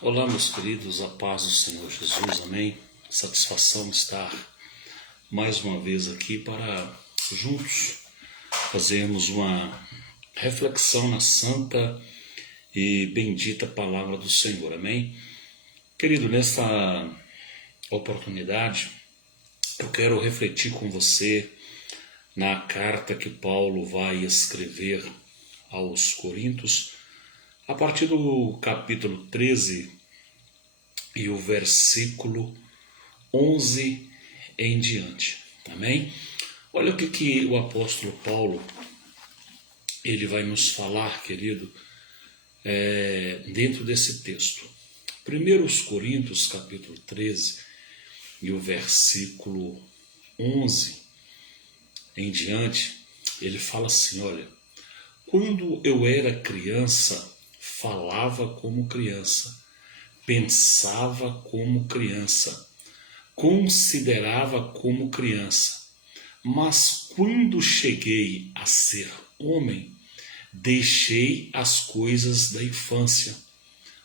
Olá, meus queridos, a paz do Senhor Jesus, amém? Satisfação estar mais uma vez aqui para juntos fazermos uma reflexão na santa e bendita palavra do Senhor, amém? Querido, nesta oportunidade eu quero refletir com você na carta que Paulo vai escrever aos Coríntios, a partir do capítulo 13 e o versículo 11 em diante, amém? Olha o que o apóstolo Paulo ele vai nos falar, querido, dentro desse texto. Primeiro os Coríntios, capítulo 13 e o versículo 11 em diante, ele fala assim, olha, quando eu era criança, falava como criança, pensava como criança, considerava como criança, mas quando cheguei a ser homem, deixei as coisas da infância,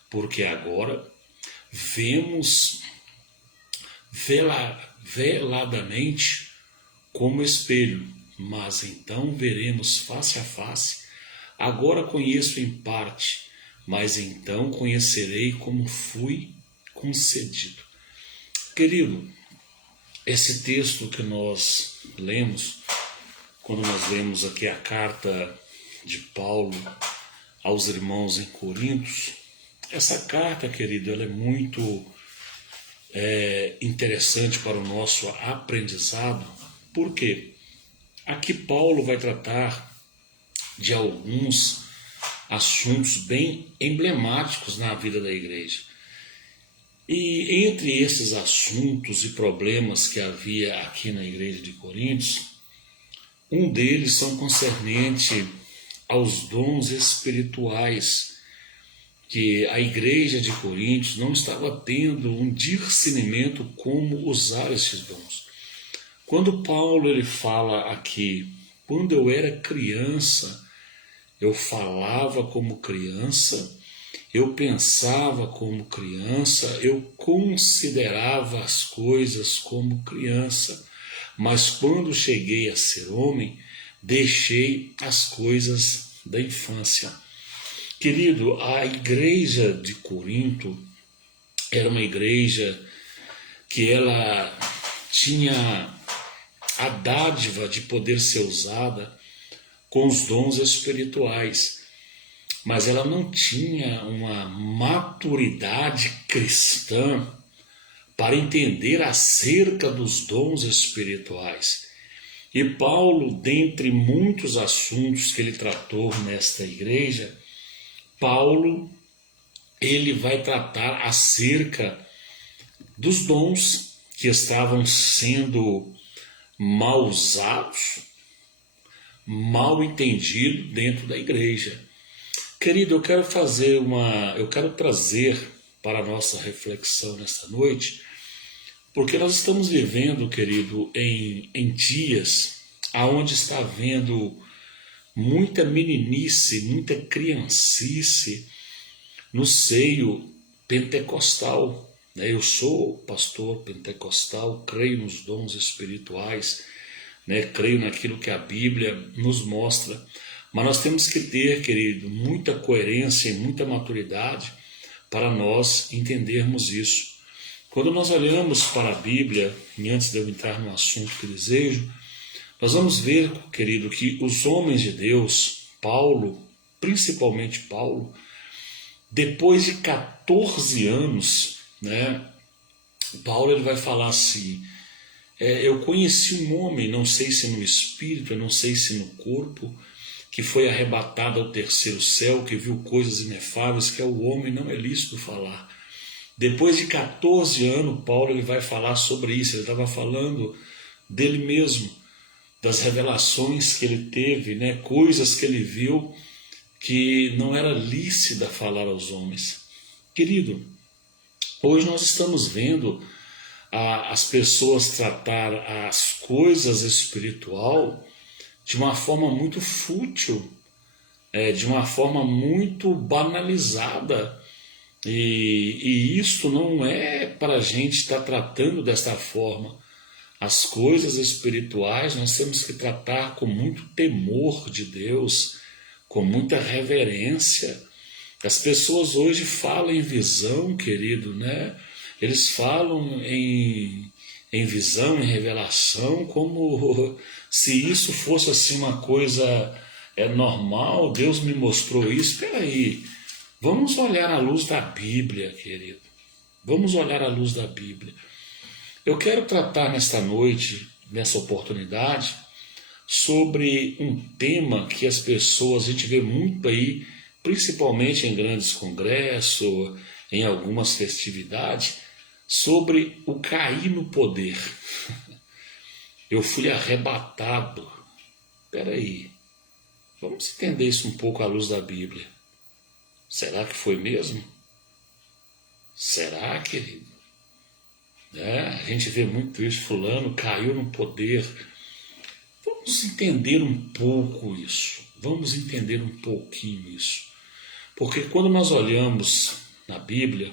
porque agora vemos veladamente como espelho, mas então veremos face a face. Agora conheço em parte, mas então conhecerei como fui concedido. Querido, esse texto que nós lemos, quando nós lemos aqui a carta de Paulo aos irmãos em Coríntios, essa carta, querido, ela é muito interessante para o nosso aprendizado. Por quê? Aqui Paulo vai tratar de alguns assuntos bem emblemáticos na vida da igreja. E entre esses assuntos e problemas que havia aqui na igreja de Coríntios, um deles são concernente aos dons espirituais, que a igreja de Coríntios não estava tendo um discernimento como usar esses dons. Quando Paulo ele fala aqui, quando eu era criança, eu falava como criança, eu pensava como criança, eu considerava as coisas como criança, mas quando cheguei a ser homem, deixei as coisas da infância. Querido, a igreja de Corinto era uma igreja que ela tinha a dádiva de poder ser usada com os dons espirituais, mas ela não tinha uma maturidade cristã para entender acerca dos dons espirituais. E Paulo, dentre muitos assuntos que ele tratou nesta igreja, Paulo ele vai tratar acerca dos dons que estavam sendo mal usados, mal entendido dentro da igreja. Querido, eu quero trazer para a nossa reflexão nesta noite, porque nós estamos vivendo, querido, em dias aonde está havendo muita meninice, muita criancice no seio pentecostal. Eu sou pastor pentecostal, creio nos dons espirituais, creio naquilo que a Bíblia nos mostra, mas nós temos que ter, querido, muita coerência e muita maturidade para nós entendermos isso. Quando nós olhamos para a Bíblia, e antes de eu entrar no assunto que desejo, nós vamos ver, querido, que os homens de Deus, Paulo, principalmente Paulo, depois de 14 anos, Paulo ele vai falar assim, eu conheci um homem, não sei se no espírito, não sei se no corpo, que foi arrebatado ao terceiro céu, que viu coisas inefáveis, que é o homem, não é lícito falar. Depois de 14 anos, Paulo ele vai falar sobre isso, ele estava falando dele mesmo, das revelações que ele teve, coisas que ele viu que não era lícita falar aos homens. Querido, hoje nós estamos vendo as pessoas tratar as coisas espiritual de uma forma muito fútil, de uma forma muito banalizada, E isto não é para a gente estar tratando desta forma. As coisas espirituais nós temos que tratar com muito temor de Deus, com muita reverência. As pessoas hoje falam em visão, querido, né? Eles falam em visão, em revelação, como se isso fosse assim uma coisa normal. Deus me mostrou isso. Espera aí, vamos olhar à luz da Bíblia, querido. Vamos olhar à luz da Bíblia. Eu quero tratar nesta noite, nessa oportunidade, sobre um tema que as pessoas, a gente vê muito aí, principalmente em grandes congressos, em algumas festividades, sobre o cair no poder. Eu fui arrebatado. Espera aí, vamos entender isso um pouco à luz da Bíblia. Será que foi mesmo? Será, querido? A gente vê muito isso, fulano caiu no poder. Vamos entender um pouco isso. Vamos entender um pouquinho isso. Porque quando nós olhamos na Bíblia,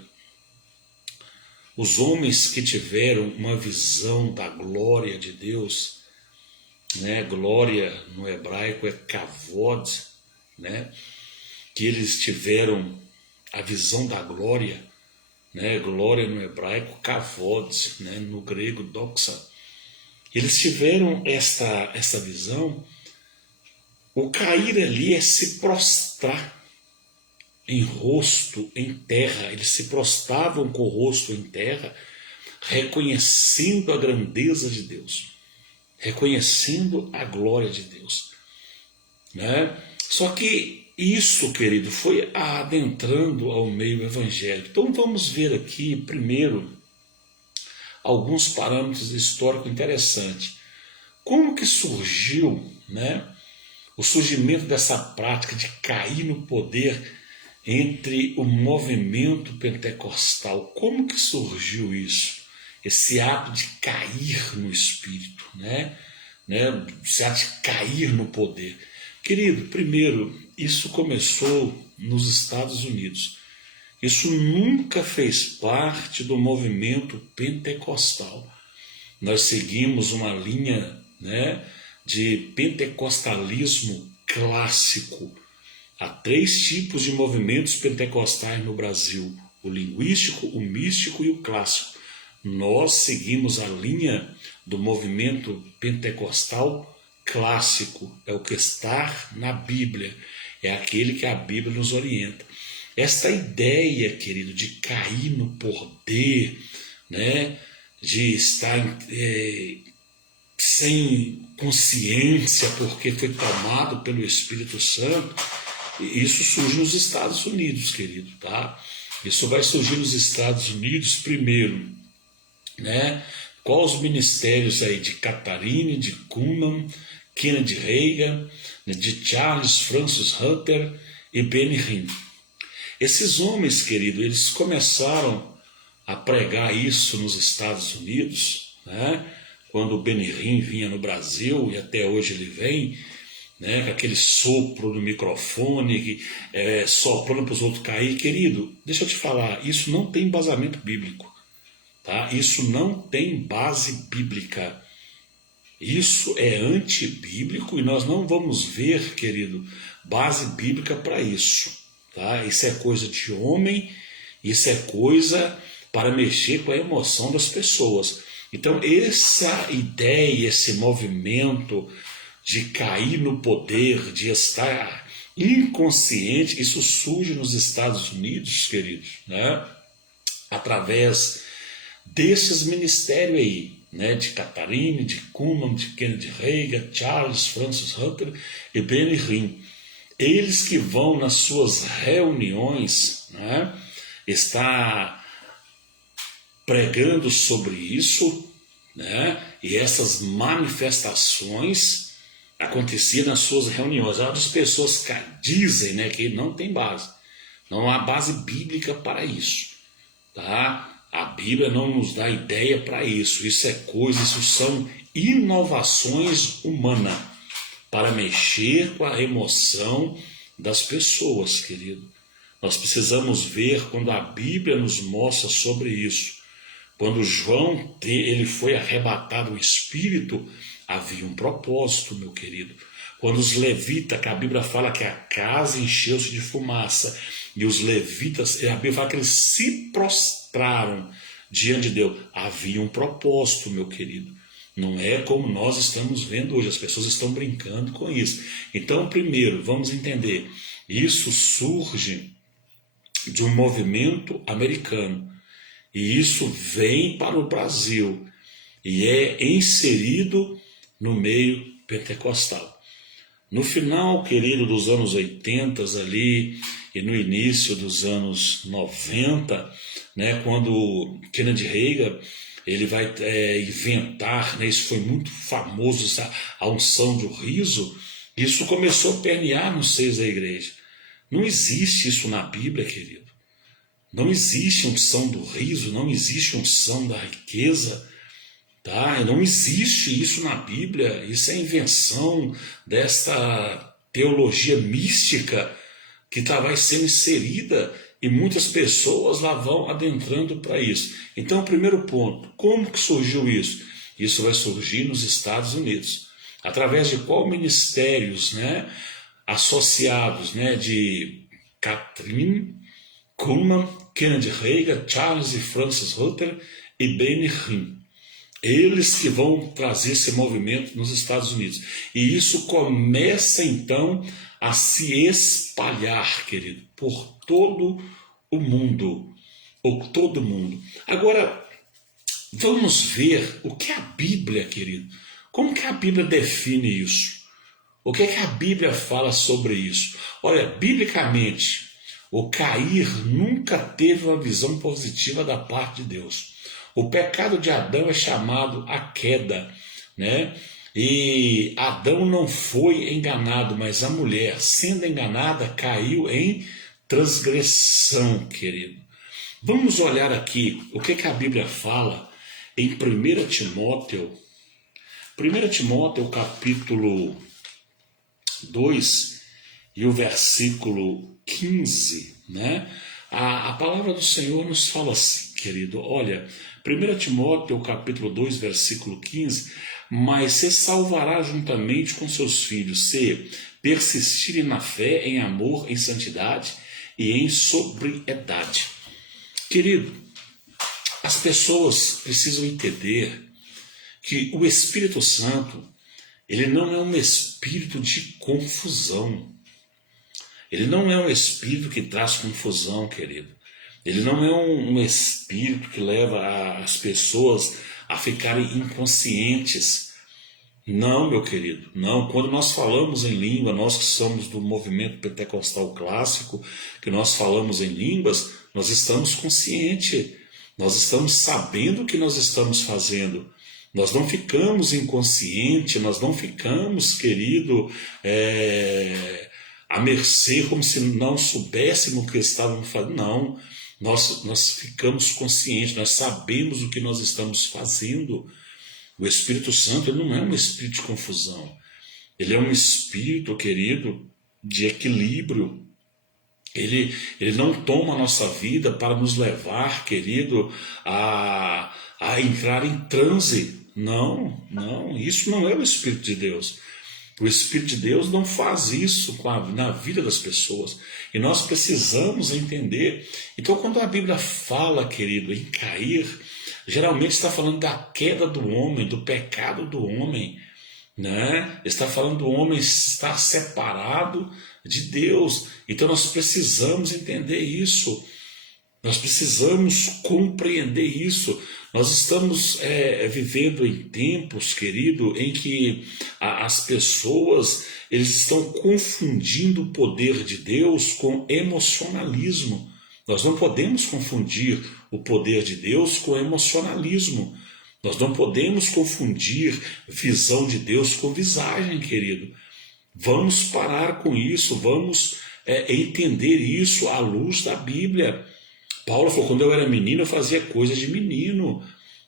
os homens que tiveram uma visão da glória de Deus, né? Glória no hebraico é kavod, né? Que eles tiveram a visão da glória, né? Glória no hebraico kavod, né? No grego doxa. Eles tiveram esta visão. O cair ali é se prostrar em rosto, em terra. Eles se prostravam com o rosto em terra, reconhecendo a grandeza de Deus, reconhecendo a glória de Deus, né? Só que isso, querido, foi adentrando ao meio evangélico. Então vamos ver aqui primeiro alguns parâmetros históricos interessantes. Como que surgiu, né, o surgimento dessa prática de cair no poder entre o movimento pentecostal? Como que surgiu isso? Esse ato de cair no espírito, né? Esse ato de cair no poder. Querido, primeiro, isso começou nos Estados Unidos. Isso nunca fez parte do movimento pentecostal. Nós seguimos uma linha, né, de pentecostalismo clássico. Há 3 tipos de movimentos pentecostais no Brasil: o linguístico, o místico e o clássico. Nós seguimos a linha do movimento pentecostal clássico, é o que está na Bíblia, é aquele que a Bíblia nos orienta. Esta ideia, querido, de cair no poder, né, de estar sem consciência porque foi tomado pelo Espírito Santo, isso surge nos Estados Unidos, querido, tá? Isso vai surgir nos Estados Unidos primeiro, né? Qual os ministérios aí de Catharine, de Kuhlman, Kennedy Reagan, de Charles Francis Hunter e Benny Hinn. Esses homens, querido, eles começaram a pregar isso nos Estados Unidos, né? Quando o Benny Hinn vinha no Brasil, e até hoje ele vem, né, com aquele sopro no microfone, soprando para os outros cair. Querido, deixa eu te falar, isso não tem embasamento bíblico, tá? Isso não tem base bíblica. Isso é antibíblico e nós não vamos ver, querido, base bíblica para isso, tá? Isso é coisa de homem, isso é coisa para mexer com a emoção das pessoas. Então, essa ideia, esse movimento de cair no poder, de estar inconsciente, isso surge nos Estados Unidos, queridos, né? Através desses ministérios aí, né? De Catharine, de Kuhlman, de Kennedy Reagan, Charles Francis Hunter e Benny Hinn. Eles que vão nas suas reuniões, né, está pregando sobre isso, né, e essas manifestações aconteciam nas suas reuniões. As pessoas dizem, né, que não tem base, não há base bíblica para isso, tá? A Bíblia não nos dá ideia para isso. Isso é coisa, isso são inovações humanas para mexer com a emoção das pessoas, querido. Nós precisamos ver quando a Bíblia nos mostra sobre isso. Quando João ele foi arrebatado o Espírito, havia um propósito, meu querido. Quando os levitas, que a Bíblia fala que a casa encheu-se de fumaça, e os levitas, a Bíblia fala que eles se prostraram diante de Deus, havia um propósito, meu querido. Não é como nós estamos vendo hoje, as pessoas estão brincando com isso. Então, primeiro, vamos entender, isso surge de um movimento americano, e isso vem para o Brasil, e é inserido no meio pentecostal. No final, querido, dos anos 80 ali, e no início dos anos 90, né, quando Kennedy Reagan ele vai inventar, né, isso foi muito famoso, a unção do riso, isso começou a permear nos seios da igreja. Não existe isso na Bíblia, querido. Não existe unção do riso, não existe unção da riqueza, tá? Não existe isso na Bíblia, isso é invenção desta teologia mística que vai sendo inserida e muitas pessoas lá vão adentrando para isso. Então, o primeiro ponto, como que surgiu isso? Isso vai surgir nos Estados Unidos. Através de qual ministérios, né, associados, né, de Catherine Kuhlman, Kennedy Reagan, Charles e Francis Ruther e Benny Hinn. Eles que vão trazer esse movimento nos Estados Unidos. E isso começa então a se espalhar, querido, por todo o mundo. Por todo mundo. Agora, vamos ver o que a Bíblia, querido, como que a Bíblia define isso? O que é que a Bíblia fala sobre isso? Olha, biblicamente, o cair nunca teve uma visão positiva da parte de Deus. O pecado de Adão é chamado a queda, né? E Adão não foi enganado, mas a mulher, sendo enganada, caiu em transgressão, querido. Vamos olhar aqui o que a Bíblia fala em 1 Timóteo. 1 Timóteo, capítulo 2 e o versículo 15, né? A palavra do Senhor nos fala assim, querido, olha, 1 Timóteo, capítulo 2, versículo 15, mas se salvará juntamente com seus filhos, se persistirem na fé, em amor, em santidade e em sobriedade. Querido, as pessoas precisam entender que o Espírito Santo, ele não é um espírito de confusão. Ele não é um espírito que traz confusão, querido. Ele não é um espírito que leva as pessoas a ficarem inconscientes. Não, meu querido, não. Quando nós falamos em língua, nós que somos do movimento pentecostal clássico, que nós falamos em línguas, nós estamos conscientes. Nós estamos sabendo o que nós estamos fazendo. Nós não ficamos inconscientes, nós não ficamos, querido, à mercê, como se não soubéssemos o que estávamos fazendo. Não, nós ficamos conscientes, nós sabemos o que nós estamos fazendo. O Espírito Santo ele não é um espírito de confusão. Ele é um espírito, querido, de equilíbrio. Ele não toma a nossa vida para nos levar, querido, a entrar em transe. Não, isso não é o Espírito de Deus. O Espírito de Deus não faz isso na vida das pessoas. E nós precisamos entender. Então, quando a Bíblia fala, querido, em cair, geralmente está falando da queda do homem, do pecado do homem, né? Está falando do homem estar separado de Deus. Então, nós precisamos entender isso. Nós precisamos compreender isso. Nós estamos vivendo em tempos, querido, em que as pessoas eles estão confundindo o poder de Deus com emocionalismo. Nós não podemos confundir o poder de Deus com emocionalismo. Nós não podemos confundir visão de Deus com visagem, querido. Vamos parar com isso, vamos entender isso à luz da Bíblia. Paulo falou, quando eu era menino eu fazia coisas de menino,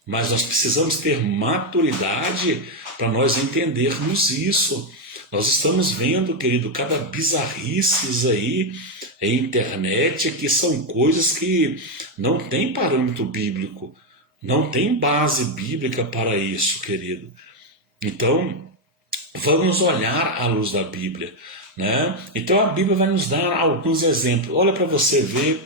mas nós precisamos ter maturidade para nós entendermos isso. Nós estamos vendo, querido, cada bizarrices aí em internet, que são coisas que não tem parâmetro bíblico, não tem base bíblica para isso, querido. Então, vamos olhar à luz da Bíblia, né? Então a Bíblia vai nos dar alguns exemplos. Olha para você ver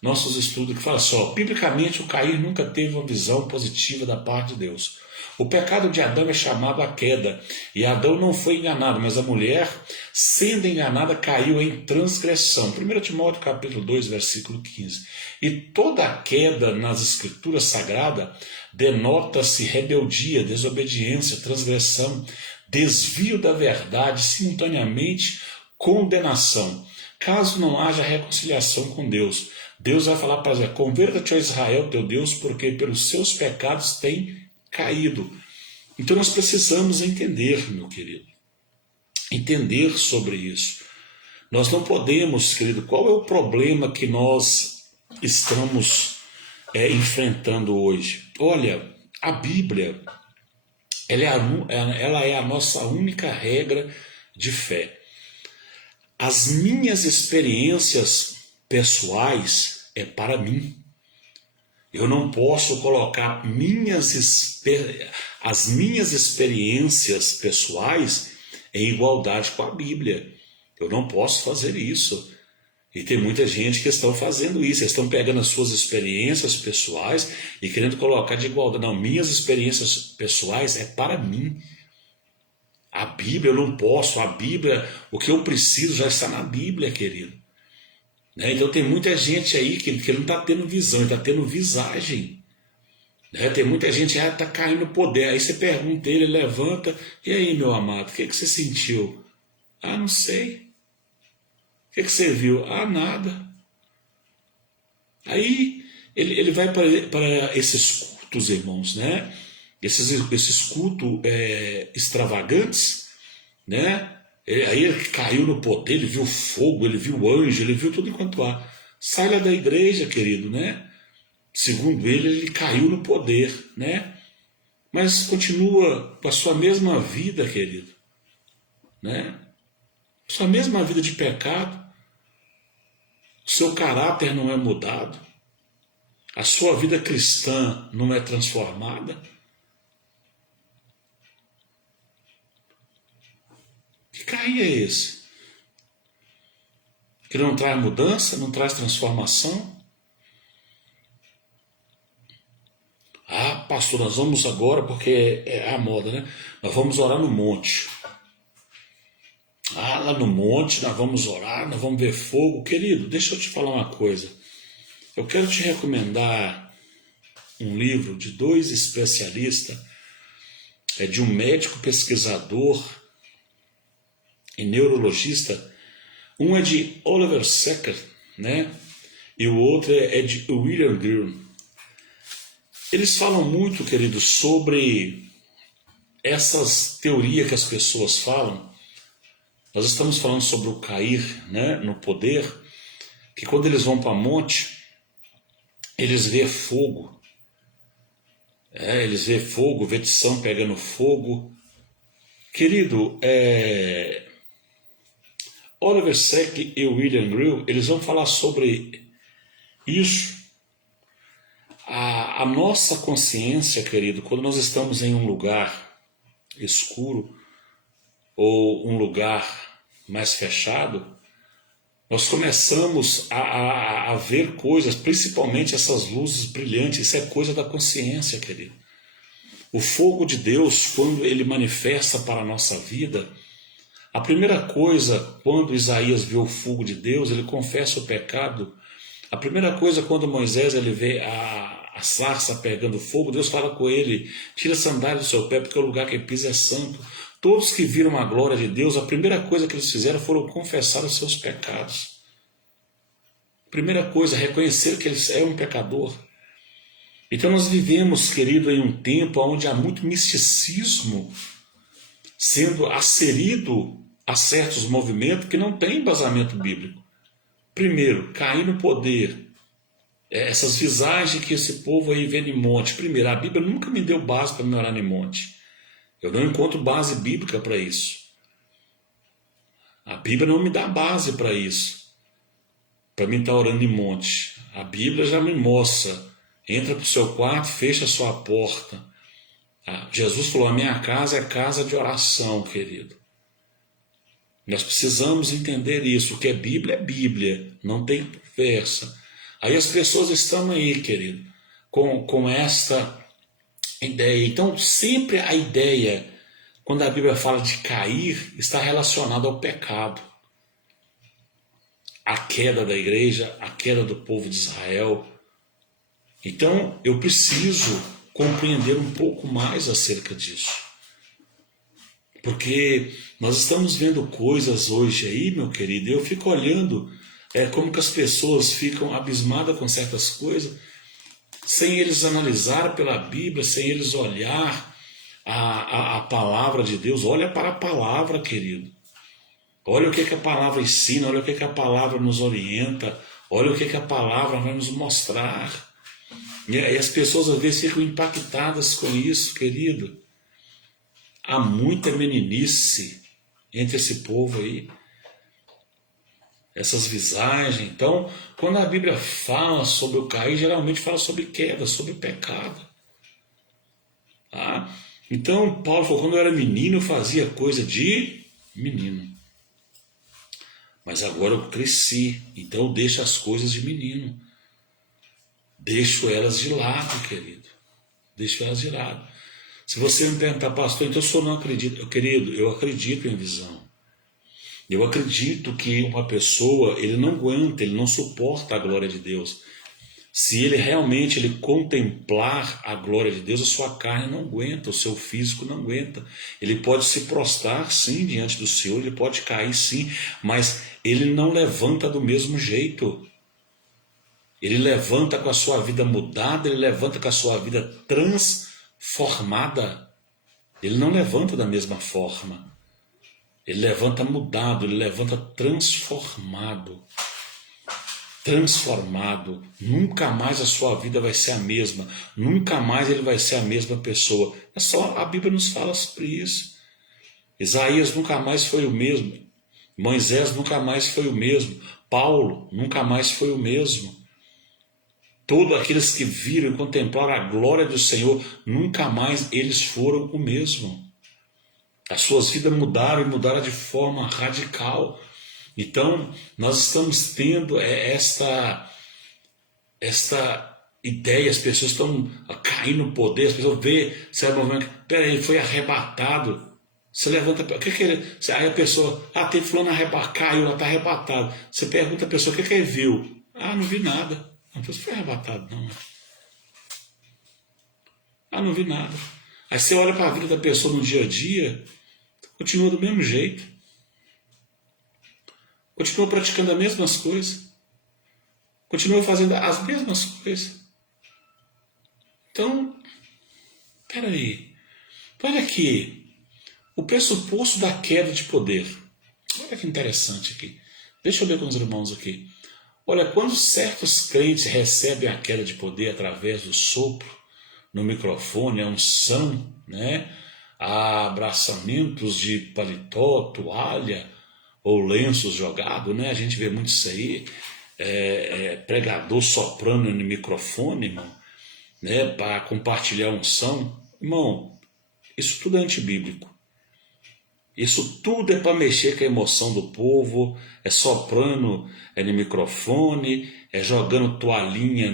nossos estudos que fala só, biblicamente o cair nunca teve uma visão positiva da parte de Deus. O pecado de Adão é chamado a queda, e Adão não foi enganado, mas a mulher, sendo enganada, caiu em transgressão. 1 Timóteo capítulo 2, versículo 15. E toda a queda nas escrituras sagradas denota-se rebeldia, desobediência, transgressão, desvio da verdade, simultaneamente condenação. Caso não haja reconciliação com Deus, Deus vai falar para Israel, converta-te a Israel, teu Deus, porque pelos seus pecados tem caído. Então nós precisamos entender, meu querido, entender sobre isso. Nós não podemos, querido, qual é o problema que nós estamos enfrentando hoje? Olha, a Bíblia, ela é a nossa única regra de fé. As minhas experiências pessoais é para mim. Eu não posso colocar as minhas experiências pessoais em igualdade com a Bíblia. Eu não posso fazer isso. E tem muita gente que estão fazendo isso. Eles estão pegando as suas experiências pessoais e querendo colocar de igualdade. Não, minhas experiências pessoais é para mim. A Bíblia eu não posso. A Bíblia, o que eu preciso já está na Bíblia, querido. Então tem muita gente aí que não está tendo visão, está tendo visagem. Tem muita gente que está caindo no poder. Aí você pergunta ele, levanta, e aí, meu amado, o que você sentiu? Ah, não sei. O que você viu? Ah, nada. Aí ele vai para esses cultos, irmãos, né? Esses cultos extravagantes, né? Aí ele caiu no poder, ele viu fogo, ele viu anjo, ele viu tudo enquanto há. Sai lá da igreja, querido, né? Segundo ele caiu no poder, né? Mas continua com a sua mesma vida, querido, né? Sua mesma vida de pecado. O seu caráter não é mudado. A sua vida cristã não é transformada. Que cair é esse? Que não traz mudança, não traz transformação? Ah, pastor, nós vamos agora, porque é a moda, né? Nós vamos orar no monte. Ah, lá no monte nós vamos orar, nós vamos ver fogo. Querido, deixa eu te falar uma coisa. Eu quero te recomendar um livro de 2 especialistas, de um médico pesquisador e neurologista. Um é de Oliver Sacks, né? E o outro é de William Greer. Eles falam muito, querido, sobre essas teorias que as pessoas falam. Nós estamos falando sobre o cair, né, no poder, que quando eles vão para monte, eles vê fogo. Eles vê fogo, vê tição pegando fogo. Querido, Oliver Sacks e William Greer, eles vão falar sobre isso. A nossa consciência, querido, quando nós estamos em um lugar escuro ou um lugar mais fechado, nós começamos a ver coisas, principalmente essas luzes brilhantes. Isso é coisa da consciência, querido. O fogo de Deus, quando ele manifesta para a nossa vida, a primeira coisa, quando Isaías vê o fogo de Deus, ele confessa o pecado. A primeira coisa, quando Moisés ele vê a sarça pegando fogo, Deus fala com ele, tira a sandália do seu pé, porque o lugar que ele pisa é santo. Todos que viram a glória de Deus, a primeira coisa que eles fizeram foram confessar os seus pecados. Primeira coisa, reconhecer que ele é um pecador. Então nós vivemos, querido, em um tempo onde há muito misticismo sendo asserido a certos movimentos que não têm embasamento bíblico. Primeiro, cair no poder. Essas visagens que esse povo aí vê em monte. Primeiro, a Bíblia nunca me deu base para me orar em monte. Eu não encontro base bíblica para isso. A Bíblia não me dá base para isso, para mim estar orando em monte. A Bíblia já me mostra. Entra para o seu quarto, fecha a sua porta. Jesus falou, a minha casa é casa de oração, querido. Nós precisamos entender isso. O que é Bíblia, não tem conversa. Aí as pessoas estão aí, querido, com esta ideia. Então, sempre a ideia, quando a Bíblia fala de cair, está relacionada ao pecado. A queda da igreja, a queda do povo de Israel. Então, eu preciso compreender um pouco mais acerca disso. Porque nós estamos vendo coisas hoje aí, meu querido, e eu fico olhando como que as pessoas ficam abismadas com certas coisas, sem eles analisar pela Bíblia, sem eles olhar a palavra de Deus. Olha para a palavra, querido. Olha o que a palavra ensina, olha o que a palavra nos orienta, olha o que a palavra vai nos mostrar. E as pessoas às vezes ficam impactadas com isso, querido. Há muita meninice entre esse povo aí. Essas visagens. Então, quando a Bíblia fala sobre o cair, geralmente fala sobre queda, sobre pecado. Tá? Então, Paulo falou, quando eu era menino, eu fazia coisa de menino. Mas agora eu cresci, então eu deixo as coisas de menino. Deixo elas de lado, querido. Deixo elas de lado. Se você me perguntar, pastor, então o senhor não acredita? Querido, eu acredito em visão. Eu acredito que uma pessoa, ele não aguenta, ele não suporta a glória de Deus. Se ele realmente contemplar a glória de Deus, a sua carne não aguenta, o seu físico não aguenta. Ele pode se prostrar, sim, diante do Senhor, ele pode cair, sim, mas ele não levanta do mesmo jeito. Ele levanta com a sua vida mudada, ele levanta com a sua vida transformada. Ele não levanta da mesma forma. Ele levanta mudado, ele levanta transformado. Transformado. Nunca mais a sua vida vai ser a mesma. Nunca mais ele vai ser a mesma pessoa. É só a Bíblia nos fala sobre isso. Isaías nunca mais foi o mesmo. Moisés nunca mais foi o mesmo. Paulo nunca mais foi o mesmo. Todos aqueles que viram e contemplaram a glória do Senhor, nunca mais eles foram o mesmo. As suas vidas mudaram e mudaram de forma radical. Então, nós estamos tendo esta ideia, as pessoas estão caindo no poder, as pessoas veem, sabe, peraí, ele foi arrebatado. Você levanta, o que ele, aí a pessoa, tem fulano arrebatado, caiu, ela está arrebatado. Você pergunta a pessoa, o que ele viu? Não vi nada. Não foi arrebatado, não. Não vi nada. Aí você olha para a vida da pessoa no dia a dia, continua do mesmo jeito. Continua praticando as mesmas coisas. Continua fazendo as mesmas coisas. Então, peraí. Olha aqui. O pressuposto da queda de poder. Olha que interessante aqui. Deixa eu ler com os irmãos aqui. Olha, quando certos crentes recebem a queda de poder através do sopro no microfone, a unção, né? Abraçamentos de paletó, toalha ou lenços jogados, né? A gente vê muito isso aí, pregador soprando no microfone, irmão, né? Para compartilhar a unção. Irmão, isso tudo é antibíblico. Isso tudo é para mexer com a emoção do povo, é soprando no microfone, é jogando toalhinha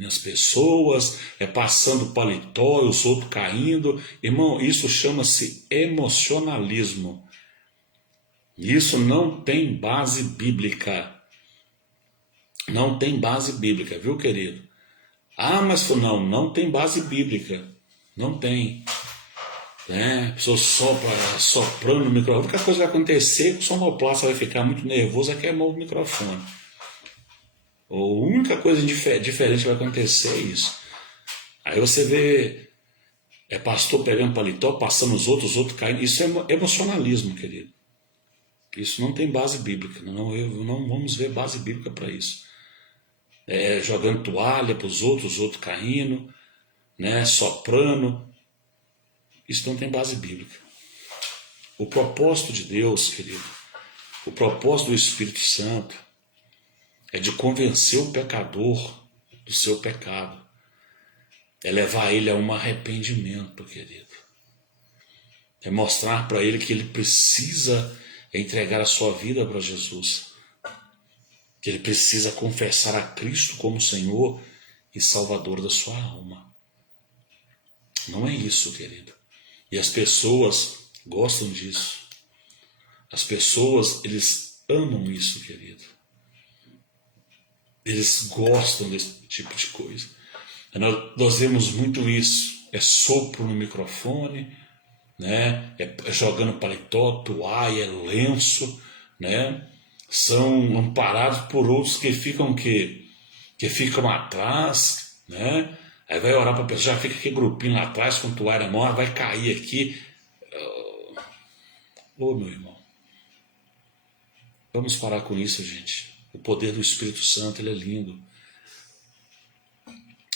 nas pessoas, é passando paletó e os outros caindo. Irmão, isso chama-se emocionalismo. Isso não tem base bíblica. Não tem base bíblica, viu, querido? Mas não tem base bíblica. Não tem. A pessoa soprando no microfone. A única coisa que vai acontecer é que o sonoplasta vai ficar muito nervoso é queimar o microfone. A única coisa diferente que vai acontecer é isso. Aí você vê pastor pegando paletó, passando os outros caindo. Isso é emocionalismo, querido. Isso não tem base bíblica. Não vamos ver base bíblica para isso. Jogando toalha para os outros caindo, né, soprando. Isso não tem base bíblica. O propósito de Deus, querido, O propósito do Espírito Santo é de convencer o pecador do seu pecado. É levar ele a um arrependimento, querido. É mostrar para ele que ele precisa entregar a sua vida para Jesus. Que ele precisa confessar a Cristo como Senhor e Salvador da sua alma. Não é isso, querido. E as pessoas gostam disso. As pessoas, eles amam isso, querido. Eles gostam desse tipo de coisa. Nós vemos muito isso. É sopro no microfone, né? É jogando paletó, toalha, lenço, né? São amparados por outros que ficam que ficam atrás, né? Aí vai orar para a pessoa, já fica aquele grupinho lá atrás com toalha na mão, vai cair aqui. Ô, meu irmão, vamos parar com isso, gente. O poder do Espírito Santo, ele é lindo.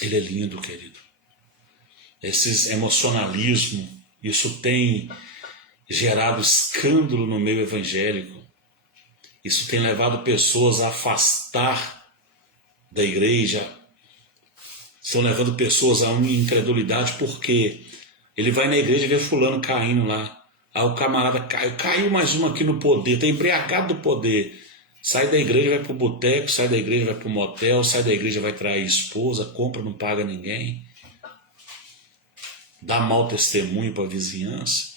Ele é lindo, querido. Esse emocionalismo, isso tem gerado escândalo no meio evangélico. Isso tem levado pessoas a afastar da igreja. Estão levando pessoas a uma incredulidade, porque ele vai na igreja e vê fulano caindo lá. Aí o camarada caiu mais um aqui no poder, está embriagado do poder. Sai da igreja, vai para o boteco, sai da igreja, vai para o motel, sai da igreja, vai trair esposa, compra, não paga ninguém. Dá mau testemunho para a vizinhança.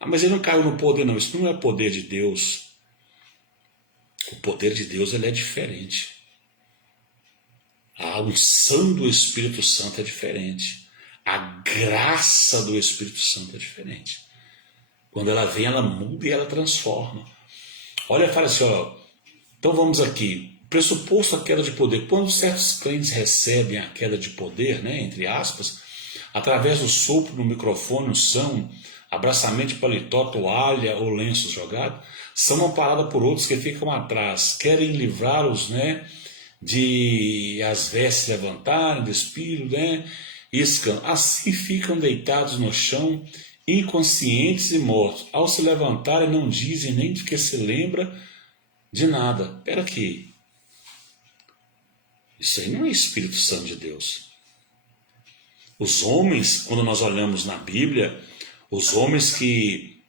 Ah, mas ele não caiu no poder, não. Isso não é poder de Deus. O poder de Deus, ele é diferente. A unção do Espírito Santo é diferente. A graça do Espírito Santo é diferente. Quando ela vem, ela muda e ela transforma. Olha, fala assim, ó, então vamos aqui. Pressuposto a queda de poder. Quando certos crentes recebem a queda de poder, né, entre aspas, através do sopro no microfone, unção, abraçamento de paletó, toalha ou lenços jogados, são amparados por outros que ficam atrás, querem livrá-los, né, de as vestes levantarem, despirem, né, iscam. Assim ficam deitados no chão, inconscientes e mortos. Ao se levantarem, não dizem nem de que se lembra de nada. Espera aqui. Isso aí não é Espírito Santo de Deus. Os homens, quando nós olhamos na Bíblia, os homens que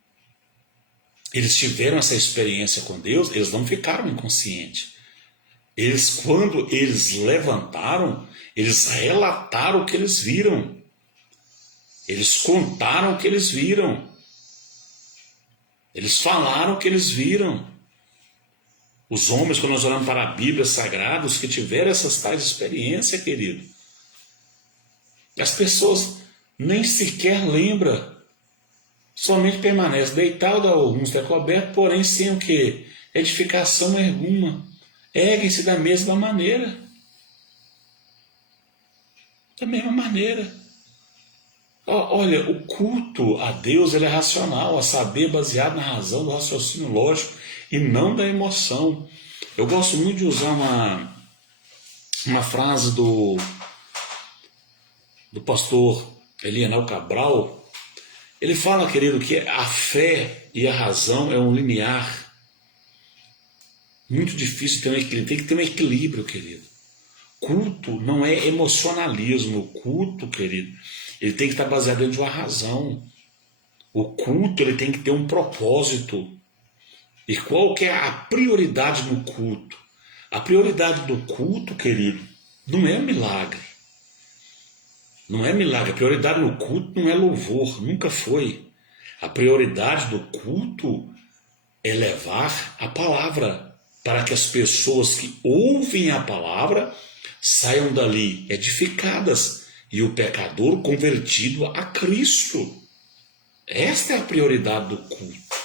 eles tiveram essa experiência com Deus, eles não ficaram inconscientes. Eles, quando eles levantaram, eles relataram o que eles viram. Eles contaram o que eles viram. Eles falaram o que eles viram. Os homens, quando nós olhamos para a Bíblia Sagrada, os que tiveram essas tais experiências, querido, as pessoas nem sequer lembram. Somente permanece deitado a alguns até coberto, porém sem o que? Edificação alguma. Erguem-se da mesma maneira. Da mesma maneira. Olha, o culto a Deus, ele é racional, a saber, baseado na razão, do raciocínio lógico e não da emoção. Eu gosto muito de usar uma frase do pastor Elianel Cabral. Ele fala, querido, que a fé e a razão é um limiar muito difícil ter um equilíbrio. Tem que ter um equilíbrio, querido. Culto não é emocionalismo. O culto, querido, ele tem que estar baseado dentro de uma razão. O culto, ele tem que ter um propósito. E qual que é a prioridade no culto? A prioridade do culto, querido, não é milagre. Não é milagre. A prioridade no culto não é louvor. Nunca foi. A prioridade do culto é levar a palavra, para que as pessoas que ouvem a palavra saiam dali edificadas e o pecador convertido a Cristo. Esta é a prioridade do culto.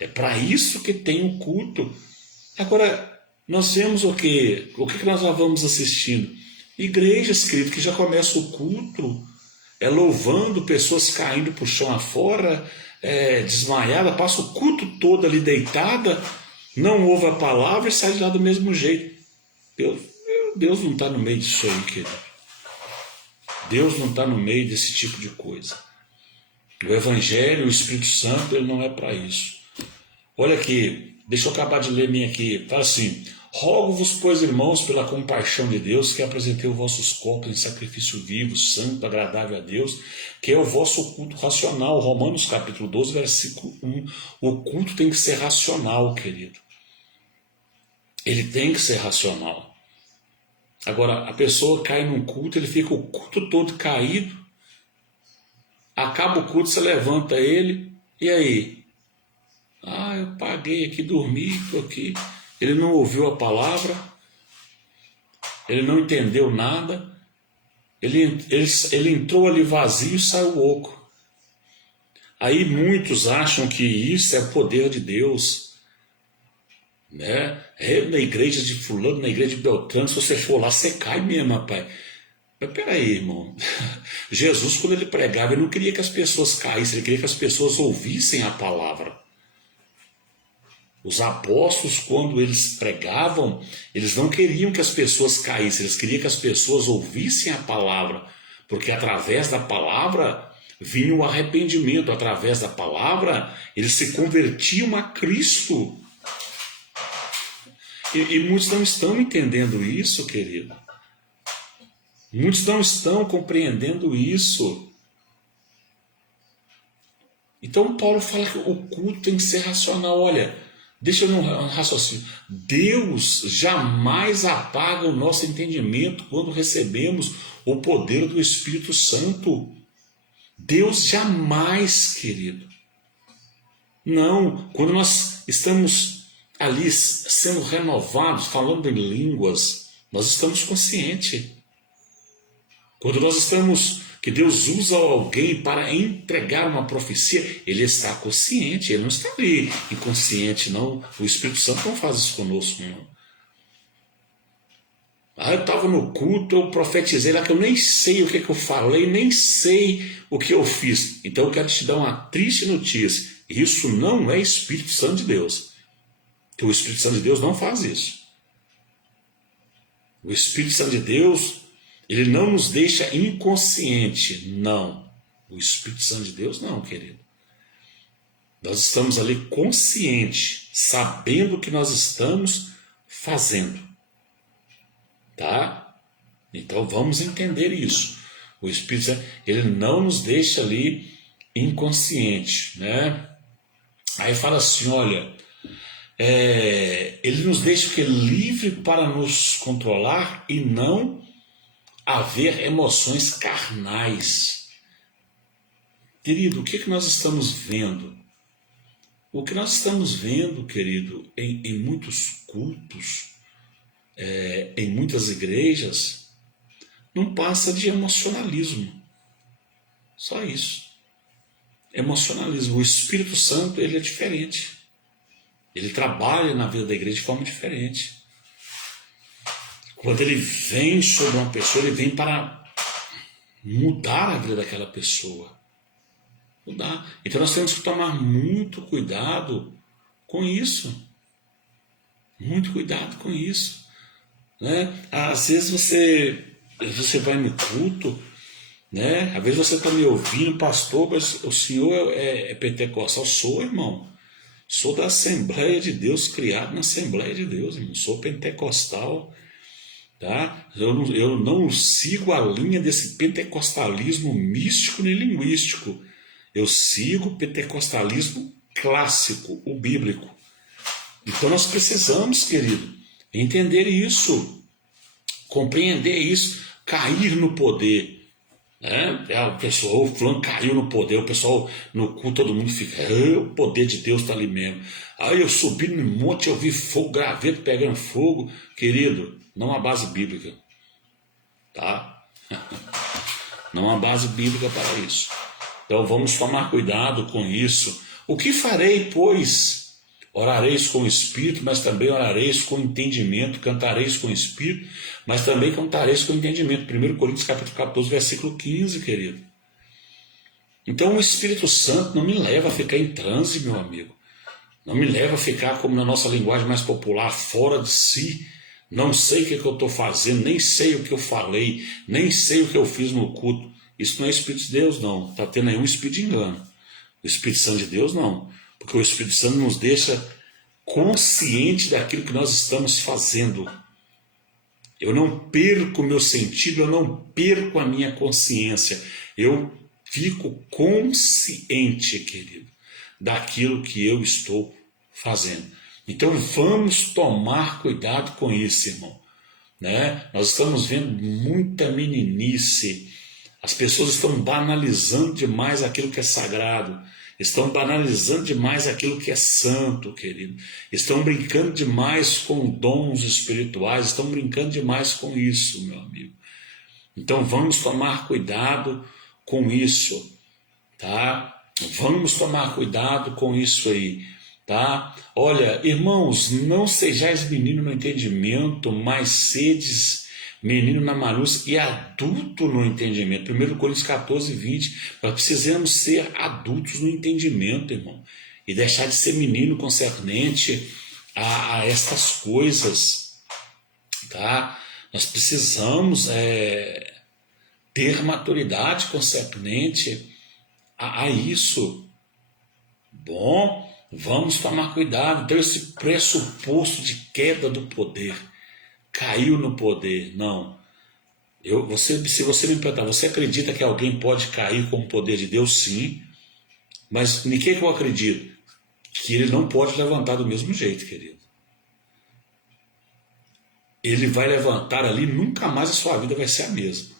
É para isso que tem o culto. Agora, nós vemos o quê? O que nós já vamos assistindo? Igrejas, querido, que já começa o culto louvando, pessoas caindo por chão afora, desmaiada, passa o culto todo ali deitada, não ouve a palavra e sai de lá do mesmo jeito. Deus não está no meio disso aí, querido. Deus não está no meio desse tipo de coisa. O Evangelho, o Espírito Santo, ele não é para isso. Olha aqui, Deixa eu acabar de ler minha aqui. Fala assim: rogo-vos, pois, irmãos, pela compaixão de Deus, que apresentei os vossos corpos em sacrifício vivo, santo, agradável a Deus, que é o vosso culto racional. Romanos capítulo 12, versículo 1. O culto tem que ser racional, querido. Ele tem que ser racional. Agora, a pessoa cai num culto, ele fica o culto todo caído, acaba o culto, você levanta ele, e aí? Ah, eu paguei aqui, dormi, estou aqui. Ele não ouviu a palavra, ele não entendeu nada, ele entrou ali vazio e saiu oco. Aí muitos acham que isso é o poder de Deus, né? Na igreja de fulano, na igreja de Beltrano, se você for lá, você cai mesmo, rapaz. Mas peraí, irmão. Jesus, quando ele pregava, ele não queria que as pessoas caíssem, ele queria que as pessoas ouvissem a palavra. Os apóstolos, quando eles pregavam, eles não queriam que as pessoas caíssem, eles queriam que as pessoas ouvissem a palavra, porque através da palavra vinha o arrependimento, através da palavra eles se convertiam a Cristo. E muitos não estão entendendo isso, querido. Muitos não estão compreendendo isso. Então Paulo fala que o culto tem que ser racional. Olha, deixa eu um raciocínio. Deus jamais apaga o nosso entendimento quando recebemos o poder do Espírito Santo. Deus jamais, querido. Não, quando nós estamos ali sendo renovados, falando em línguas, nós estamos conscientes. Quando nós estamos, que Deus usa alguém para entregar uma profecia, ele está consciente, ele não está ali inconsciente, não. O Espírito Santo não faz isso conosco, não. Ah, eu estava no culto, eu profetizei lá que eu nem sei o que eu falei, nem sei o que eu fiz. Então eu quero te dar uma triste notícia. Isso não é Espírito Santo de Deus. O Espírito Santo de Deus não faz isso. O Espírito Santo de Deus, ele não nos deixa inconsciente, não. O Espírito Santo de Deus não, querido. Nós estamos ali consciente, sabendo o que nós estamos fazendo. Tá? Então vamos entender isso. O Espírito Santo, ele não nos deixa ali inconsciente, né? Aí fala assim, olha, ele nos deixa que livre para nos controlar e não haver emoções carnais. Querido, o que nós estamos vendo? O que nós estamos vendo, querido, em muitos cultos, em muitas igrejas, não passa de emocionalismo. Só isso. Emocionalismo. O Espírito Santo, ele é diferente. Ele trabalha na vida da igreja de forma diferente. Quando ele vem sobre uma pessoa, ele vem para mudar a vida daquela pessoa. Mudar. Então nós temos que tomar muito cuidado com isso. Muito cuidado com isso. Né? Às vezes você vai no culto, né? Às vezes você está me ouvindo, pastor, mas o senhor é pentecostal. Sou, irmão. Sou da Assembleia de Deus, criado na Assembleia de Deus, irmão. Sou pentecostal. Tá? Eu não sigo a linha desse pentecostalismo místico nem linguístico. Eu sigo o pentecostalismo clássico, o bíblico. Então nós precisamos, querido, entender isso, compreender isso, cair no poder. Né? O pessoal, o fulano caiu no poder, o pessoal no culto, todo mundo fica, o poder de Deus está ali mesmo. Aí eu subi no monte, eu vi fogo, graveto pegando fogo. Querido, não há base bíblica. Tá? Não há base bíblica para isso. Então vamos tomar cuidado com isso. O que farei, pois? Orareis com o Espírito, mas também orareis com entendimento, cantareis com o Espírito, mas também cantareis com entendimento. 1 Coríntios capítulo 14, versículo 15, querido. Então o Espírito Santo não me leva a ficar em transe, meu amigo. Não me leva a ficar, como na nossa linguagem mais popular, fora de si. Não sei o que eu estou fazendo, nem sei o que eu falei, nem sei o que eu fiz no culto. Isso não é Espírito de Deus, não. Está tendo nenhum espírito de engano. O Espírito Santo de Deus, não. Porque o Espírito Santo nos deixa consciente daquilo que nós estamos fazendo. Eu não perco o meu sentido, eu não perco a minha consciência. Eu fico consciente, querido, daquilo que eu estou fazendo. Então vamos tomar cuidado com isso, irmão. Né? Nós estamos vendo muita meninice. As pessoas estão banalizando demais aquilo que é sagrado. Estão banalizando demais aquilo que é santo, querido. Estão brincando demais com dons espirituais. Estão brincando demais com isso, meu amigo. Então vamos tomar cuidado com isso, tá? Vamos tomar cuidado com isso aí, tá? Olha, irmãos, não sejais menino no entendimento, mas sedes menino na malícia e adulto no entendimento. 1 Coríntios 14, 20. Nós precisamos ser adultos no entendimento, irmão, e deixar de ser menino concernente a estas coisas, tá? Nós precisamos ter maturidade concernente a isso. Bom, vamos tomar cuidado. Então, esse pressuposto de queda do poder, caiu no poder, não. Se você me perguntar, você acredita que alguém pode cair com o poder de Deus? Sim. Mas em que eu acredito? Que ele não pode levantar do mesmo jeito, querido. Ele vai levantar ali, nunca mais a sua vida vai ser a mesma.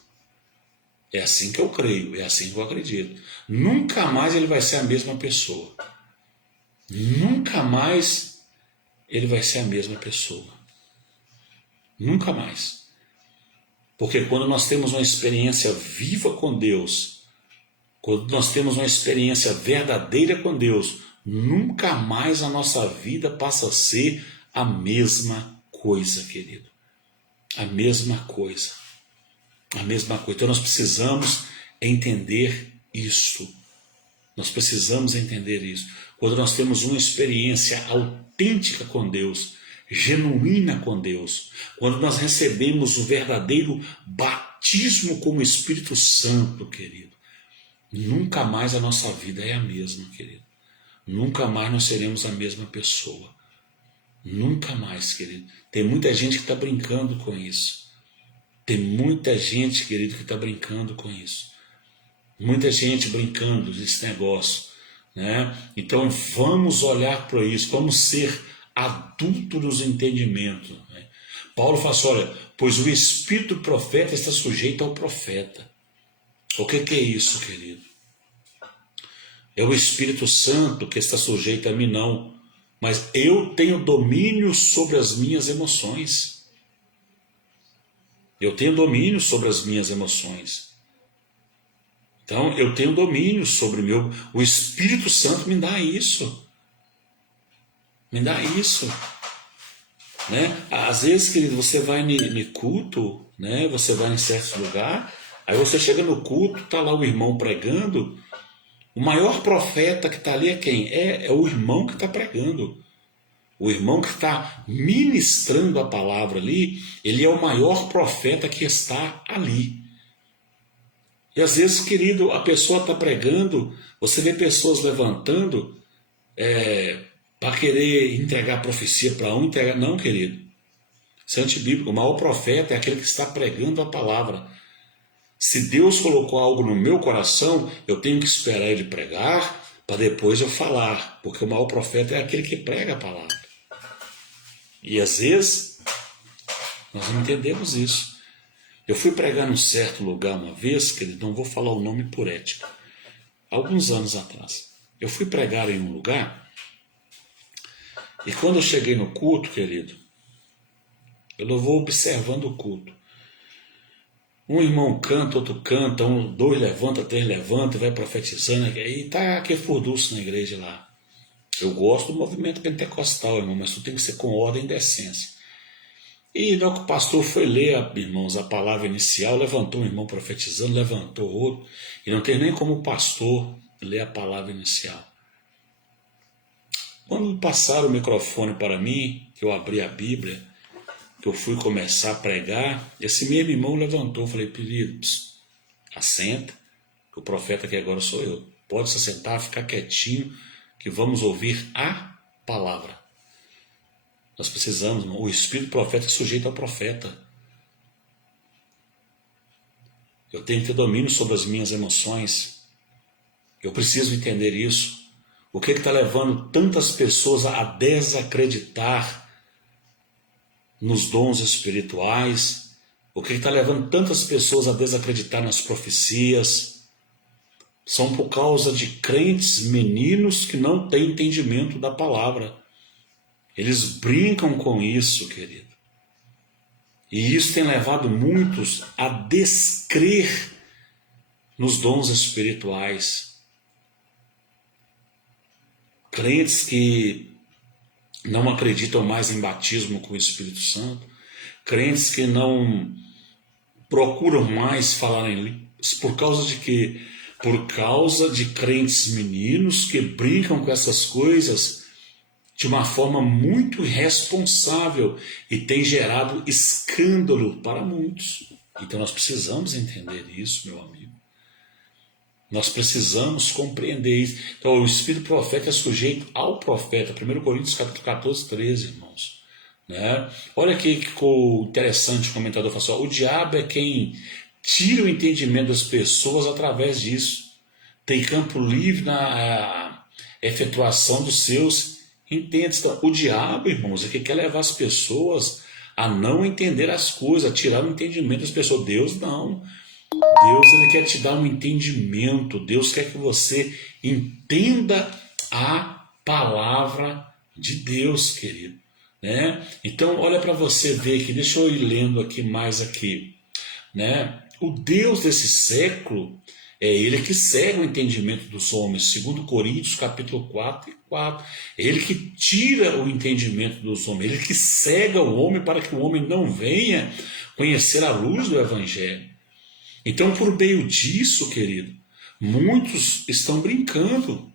É assim que eu creio, é assim que eu acredito. Nunca mais ele vai ser a mesma pessoa. Nunca mais ele vai ser a mesma pessoa. Nunca mais. Porque quando nós temos uma experiência viva com Deus, quando nós temos uma experiência verdadeira com Deus, nunca mais a nossa vida passa a ser a mesma coisa, querido. A mesma coisa. A mesma coisa. Então nós precisamos entender isso. Nós precisamos entender isso. Quando nós temos uma experiência autêntica com Deus, genuína com Deus, quando nós recebemos o verdadeiro batismo com o Espírito Santo, querido, nunca mais a nossa vida é a mesma, querido. Nunca mais nós seremos a mesma pessoa. Nunca mais, querido. Tem muita gente que está brincando com isso. Tem muita gente, querido, que está brincando com isso. Muita gente brincando desse negócio, né? Então vamos olhar para isso, vamos ser adultos dos entendimentos. Né? Paulo fala assim, olha, pois o espírito do profeta está sujeito ao profeta. O que é isso, querido? É o Espírito Santo que está sujeito a mim, não. Mas eu tenho domínio sobre as minhas emoções. Eu tenho domínio sobre as minhas emoções. Então, eu tenho domínio sobre o meu... O Espírito Santo me dá isso. Me dá isso. Né? Às vezes, querido, você vai no culto, né? Você vai em certo lugar, aí você chega no culto, está lá o irmão pregando. O maior profeta que está ali é quem? É o irmão que está pregando. O irmão que está ministrando a palavra ali, ele é o maior profeta que está ali. E às vezes, querido, a pessoa está pregando, você vê pessoas levantando para querer entregar profecia para um, entregar... Não, querido. Isso é antibíblico. O maior profeta é aquele que está pregando a palavra. Se Deus colocou algo no meu coração, eu tenho que esperar ele pregar para depois eu falar. Porque o maior profeta é aquele que prega a palavra. E às vezes, nós não entendemos isso. Eu fui pregar num certo lugar uma vez, querido, não vou falar o nome por ética, alguns anos atrás. Eu fui pregar em um lugar, e quando eu cheguei no culto, querido, eu vou observando o culto. Um irmão canta, outro canta, dois levanta, três levanta, e vai profetizando, e tá aquele furdunço na igreja lá. Eu gosto do movimento pentecostal, irmão, mas tudo tem que ser com ordem e decência. E no que o pastor foi ler, irmãos, a palavra inicial, levantou um irmão profetizando, levantou outro, e não tem nem como o pastor ler a palavra inicial. Quando passaram o microfone para mim, que eu abri a Bíblia, que eu fui começar a pregar, esse mesmo irmão levantou, falei, querido, assenta, que o profeta que agora sou eu. Pode se assentar, ficar quietinho, que vamos ouvir a palavra. Nós precisamos, irmão. O espírito profeta é sujeito ao profeta. Eu tenho que ter domínio sobre as minhas emoções. Eu preciso entender isso. O que está levando tantas pessoas a desacreditar nos dons espirituais? O que está levando tantas pessoas a desacreditar nas profecias? São por causa de crentes meninos que não têm entendimento da palavra. Eles brincam com isso, querido. E isso tem levado muitos a descrer nos dons espirituais. Crentes que não acreditam mais em batismo com o Espírito Santo. Crentes que não procuram mais falar em línguas. Por causa de quê? Por causa de crentes meninos que brincam com essas coisas de uma forma muito irresponsável e tem gerado escândalo para muitos. Então nós precisamos entender isso, meu amigo. Nós precisamos compreender isso. Então o espírito profeta é sujeito ao profeta. 1 Coríntios 14, 13, irmãos. Né? Olha aqui que ficou interessante o comentador falou assim, o diabo é quem tira o entendimento das pessoas através disso. Tem campo livre na efetuação dos seus entende. Então, o diabo, irmãos, é que quer levar as pessoas a não entender as coisas, a tirar o entendimento das pessoas. Deus não. Deus, ele quer te dar um entendimento. Deus quer que você entenda a palavra de Deus, querido. Né? Então, olha para você ver aqui, deixa eu ir lendo aqui mais aqui. Né? O Deus desse século é ele que cega o entendimento dos homens, segundo Coríntios capítulo 4 e 4. É ele que tira o entendimento dos homens, ele que cega o homem para que o homem não venha conhecer a luz do Evangelho. Então, por meio disso, querido, muitos estão brincando.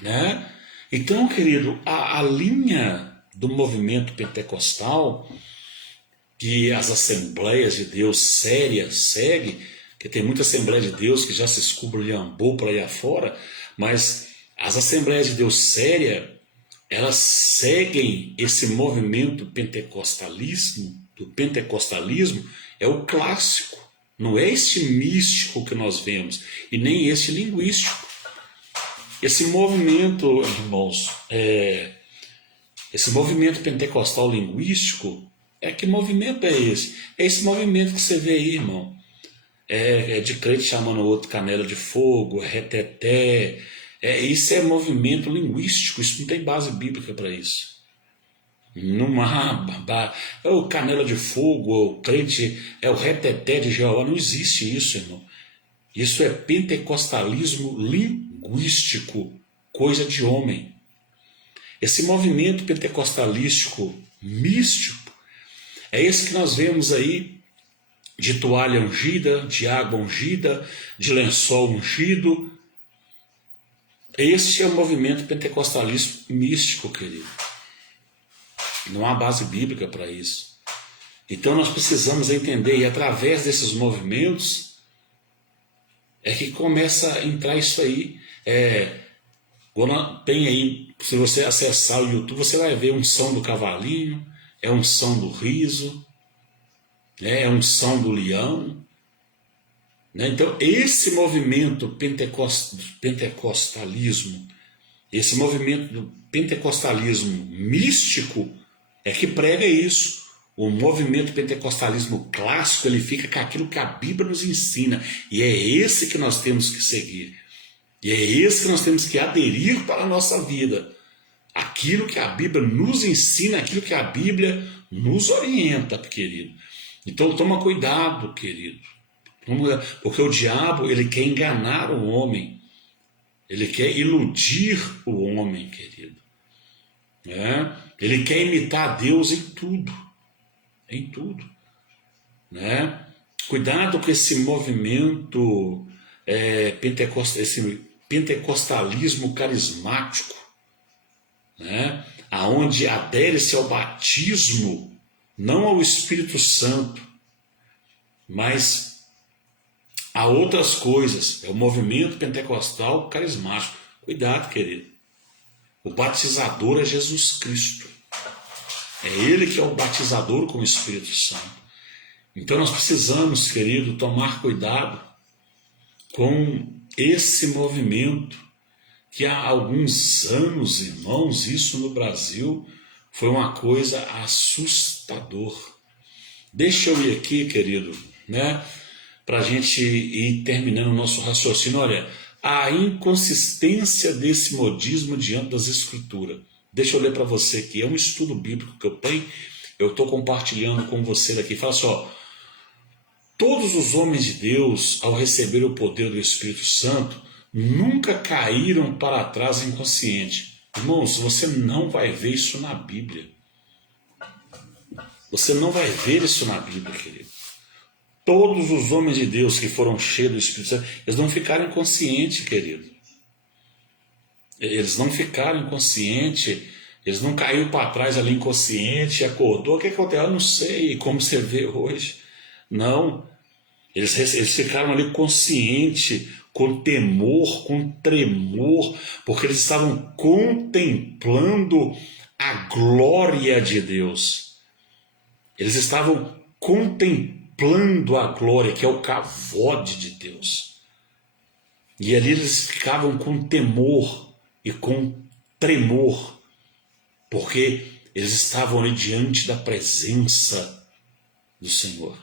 Né? Então, querido, a linha do movimento pentecostal, que as Assembleias de Deus sérias seguem, que tem muita Assembleia de Deus que já se esculhambou por aí afora, mas as Assembleias de Deus sérias, elas seguem esse movimento pentecostalismo, do pentecostalismo, é o clássico, não é este místico que nós vemos, e nem este linguístico. Esse movimento, irmãos, esse movimento pentecostal linguístico, que movimento é esse? É esse movimento que você vê aí, irmão. É de crente chamando o outro canela de fogo, reteté. Isso é movimento linguístico, isso não tem base bíblica para isso. Não há o canela de fogo, o crente, o reteté de Jeová, não existe isso, irmão. Isso é pentecostalismo linguístico, coisa de homem. Esse movimento pentecostalístico místico é esse que nós vemos aí, de toalha ungida, de água ungida, de lençol ungido. Este é o movimento pentecostalismo místico, querido. Não há base bíblica para isso. Então nós precisamos entender, e através desses movimentos é que começa a entrar isso aí. Tem aí, se você acessar o YouTube, você vai ver unção do cavalinho, unção do riso, unção do leão. Né? Então, esse movimento pentecostalismo, esse movimento do pentecostalismo místico, é que prega isso. O movimento pentecostalismo clássico, ele fica com aquilo que a Bíblia nos ensina. E é esse que nós temos que seguir. E é esse que nós temos que aderir para a nossa vida. Aquilo que a Bíblia nos ensina, aquilo que a Bíblia nos orienta, querido. Então toma cuidado, querido. Porque o diabo, ele quer enganar o homem. Ele quer iludir o homem, querido. Ele quer imitar Deus em tudo. Em tudo. Né? Cuidado com esse movimento esse pentecostalismo carismático, né? Aonde adere-se ao batismo, não ao Espírito Santo, mas a outras coisas. É o movimento pentecostal carismático. Cuidado, querido. O batizador é Jesus Cristo. É Ele que é o batizador com o Espírito Santo. Então nós precisamos, querido, tomar cuidado com esse movimento, que há alguns anos, irmãos, isso no Brasil foi uma coisa assustadora. Deixa eu ir aqui, querido, né, para a gente ir terminando o nosso raciocínio. Olha, a inconsistência desse modismo diante das Escrituras. Deixa eu ler para você aqui, é um estudo bíblico que eu tenho, eu estou compartilhando com você aqui. Fala só, todos os homens de Deus, ao receber o poder do Espírito Santo, nunca caíram para trás inconsciente. Irmãos, você não vai ver isso na Bíblia. Você não vai ver isso na Bíblia, querido. Todos os homens de Deus que foram cheios do Espírito Santo, eles não ficaram inconscientes, querido. Eles não ficaram inconscientes, eles não caíram para trás ali inconsciente, acordou. O que aconteceu? Eu não sei, como você vê hoje. Não, eles ficaram ali conscientes, com temor, com tremor, porque eles estavam contemplando a glória de Deus. Eles estavam contemplando a glória, que é o cavode de Deus. E ali eles ficavam com temor e com tremor, porque eles estavam ali diante da presença do Senhor.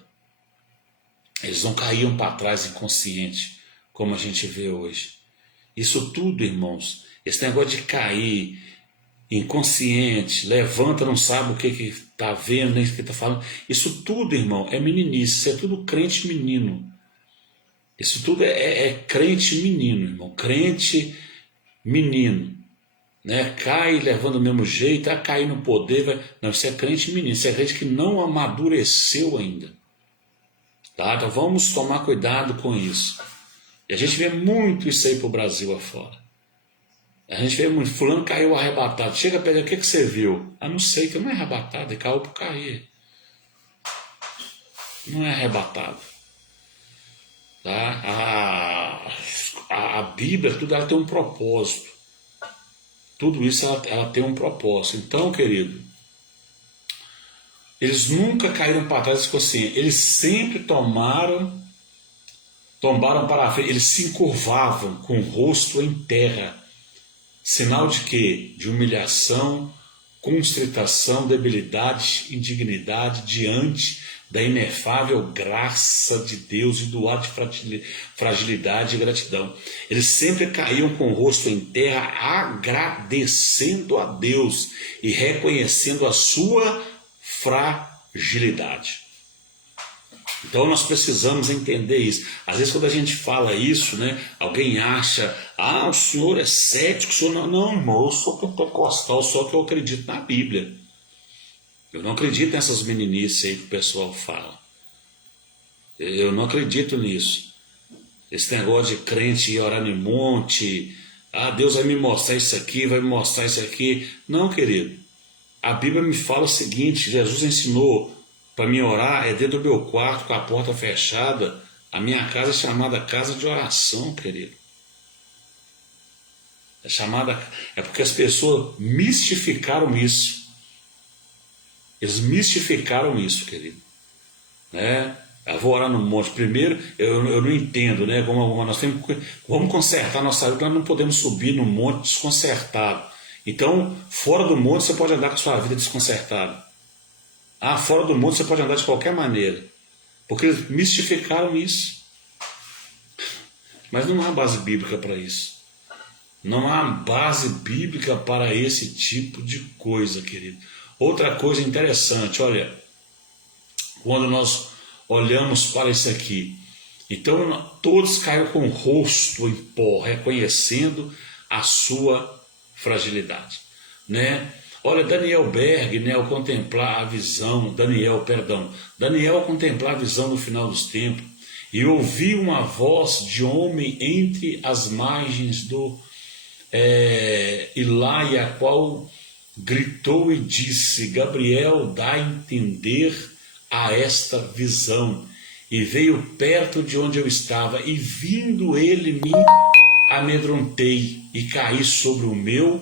Eles não caíam para trás inconsciente, como a gente vê hoje. Isso tudo, irmãos, esse negócio de cair inconsciente, levanta, não sabe o que está vendo, nem o que está falando. Isso tudo, irmão, é meninice, isso é tudo crente menino. Isso tudo é crente menino, irmão, crente menino. Né? Cai levando do mesmo jeito, cai no poder. Não, isso é crente menino, isso é crente que não amadureceu ainda. Tá? Então vamos tomar cuidado com isso. E a gente vê muito isso aí para o Brasil afora. A gente vê muito, fulano caiu arrebatado. Chega perto, o que você viu? Ah, não sei, que não é arrebatado, ele caiu por cair. Não é arrebatado. Tá? A Bíblia, tudo ela tem um propósito. Tudo isso ela tem um propósito. Então, querido, eles nunca caíram para trás inconsciente. Eles sempre tombaram para a frente. Eles se encurvavam com o rosto em terra. Sinal de quê? De humilhação, constritação, debilidade, indignidade diante da inefável graça de Deus e do ato de fragilidade e gratidão. Eles sempre caíam com o rosto em terra, agradecendo a Deus e reconhecendo a sua fragilidade. Então nós precisamos entender isso. Às vezes quando a gente fala isso, né, alguém acha, o senhor é cético, o senhor não, irmão, eu sou pentecostal, só que eu acredito na Bíblia. Eu não acredito nessas meninices aí que o pessoal fala. Eu não acredito nisso. Esse negócio de crente ir orar no monte, Deus vai me mostrar isso aqui, vai me mostrar isso aqui. Não, querido. A Bíblia me fala o seguinte, Jesus ensinou para mim orar, é dentro do meu quarto, com a porta fechada. A minha casa é chamada casa de oração, querido. É porque as pessoas mistificaram isso. Eles mistificaram isso, querido. Né? Eu vou orar no monte. Primeiro, eu não entendo, né? Vamos consertar a nossa vida, nós não podemos subir no monte desconcertado. Então, fora do monte você pode andar com a sua vida desconcertada. Fora do monte você pode andar de qualquer maneira. Porque eles mistificaram isso. Mas não há base bíblica para isso. Não há base bíblica para esse tipo de coisa, querido. Outra coisa interessante, olha, quando nós olhamos para isso aqui, então todos caíram com o rosto em pó, reconhecendo a sua fragilidade, né? Olha, Daniel Berg, né, ao contemplar a visão, Daniel ao contemplar a visão no final dos tempos, e ouvi uma voz de homem entre as margens do Ilaia, a qual gritou e disse: Gabriel, dá a entender a esta visão. E veio perto de onde eu estava, e vindo ele me amedrontei e caí sobre o meu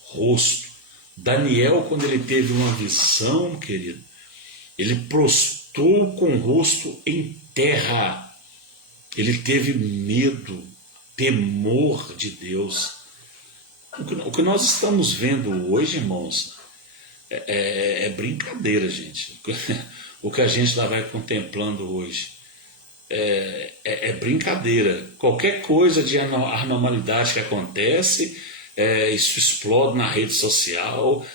rosto. Daniel, quando ele teve uma visão, querido, ele prostrou com o rosto em terra. Ele teve medo, temor de Deus. O que nós estamos vendo hoje, irmãos, é brincadeira, gente. O que a gente lá vai contemplando hoje é brincadeira. Qualquer coisa de anormalidade que acontece, isso explode na rede social.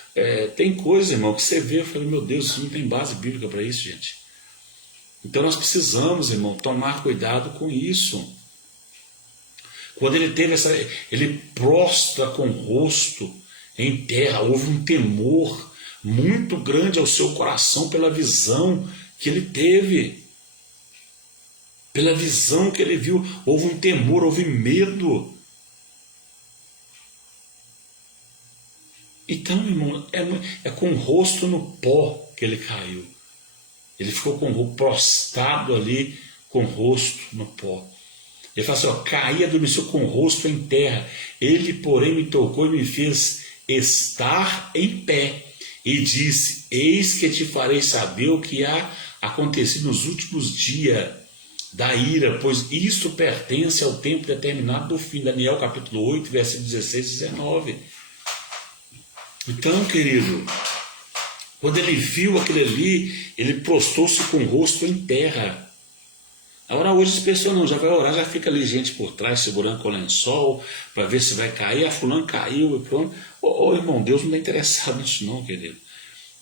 Tem coisa, irmão, que você vê e fala, meu Deus, isso não tem base bíblica para isso, gente. Então nós precisamos, irmão, tomar cuidado com isso. Quando ele teve ele prostra com o rosto em terra, houve um temor muito grande ao seu coração pela visão que ele teve. Pela visão que ele viu, houve um temor, houve medo. Então, irmão, é com o rosto no pó que ele caiu. Ele ficou com o rosto prostrado ali, com o rosto no pó. Ele fala assim, caí adormeceu com o rosto em terra. Ele, porém, me tocou e me fez estar em pé. E disse, eis que te farei saber o que há acontecido nos últimos dias da ira, pois isto pertence ao tempo determinado do fim. Daniel capítulo 8, versículos 16 e 19. Então, querido, quando ele viu aquilo ali, ele prostrou-se com o rosto em terra. Agora hoje as pessoas não, já vai orar, já fica ali gente por trás segurando com o lençol para ver se vai cair. A fulano caiu e pronto. Ô irmão, Deus não está interessado nisso não, querido.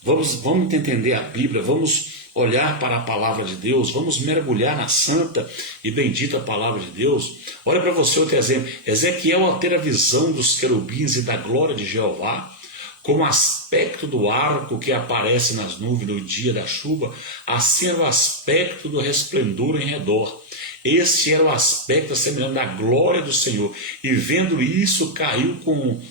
Vamos entender a Bíblia, vamos olhar para a palavra de Deus, vamos mergulhar na santa e bendita palavra de Deus. Olha para você outro exemplo. Ezequiel, ao ter a visão dos querubins e da glória de Jeová, como aspecto do arco que aparece nas nuvens no dia da chuva, assim era o aspecto do resplendor em redor. Este era o aspecto semelhante da glória do Senhor. E vendo isso, caiu com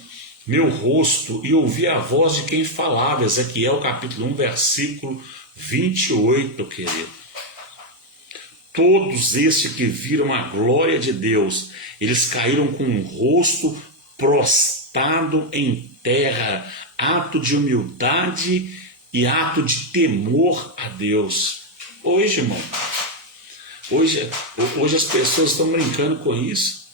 meu rosto e ouvi a voz de quem falava. Ezequiel capítulo 1, versículo 28, querido. Todos estes que viram a glória de Deus, eles caíram com o rosto prostrado em terra, ato de humildade e ato de temor a Deus. Hoje, irmão, hoje as pessoas estão brincando com isso,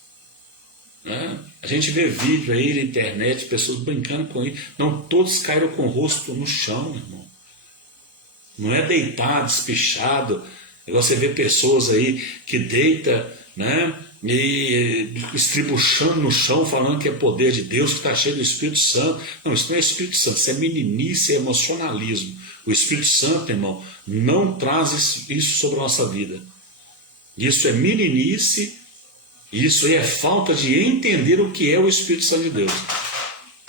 né? A gente vê vídeo aí na internet, pessoas brincando com isso. Não, todos caíram com o rosto no chão, irmão. Não é deitado, espichado. Você vê pessoas aí que deita, né, e estribuchando no chão, falando que é poder de Deus, que está cheio do Espírito Santo. Não, isso não é Espírito Santo, isso é meninice, é emocionalismo. O Espírito Santo, irmão, não traz isso sobre a nossa vida. Isso é meninice, isso é falta de entender o que é o Espírito Santo de Deus.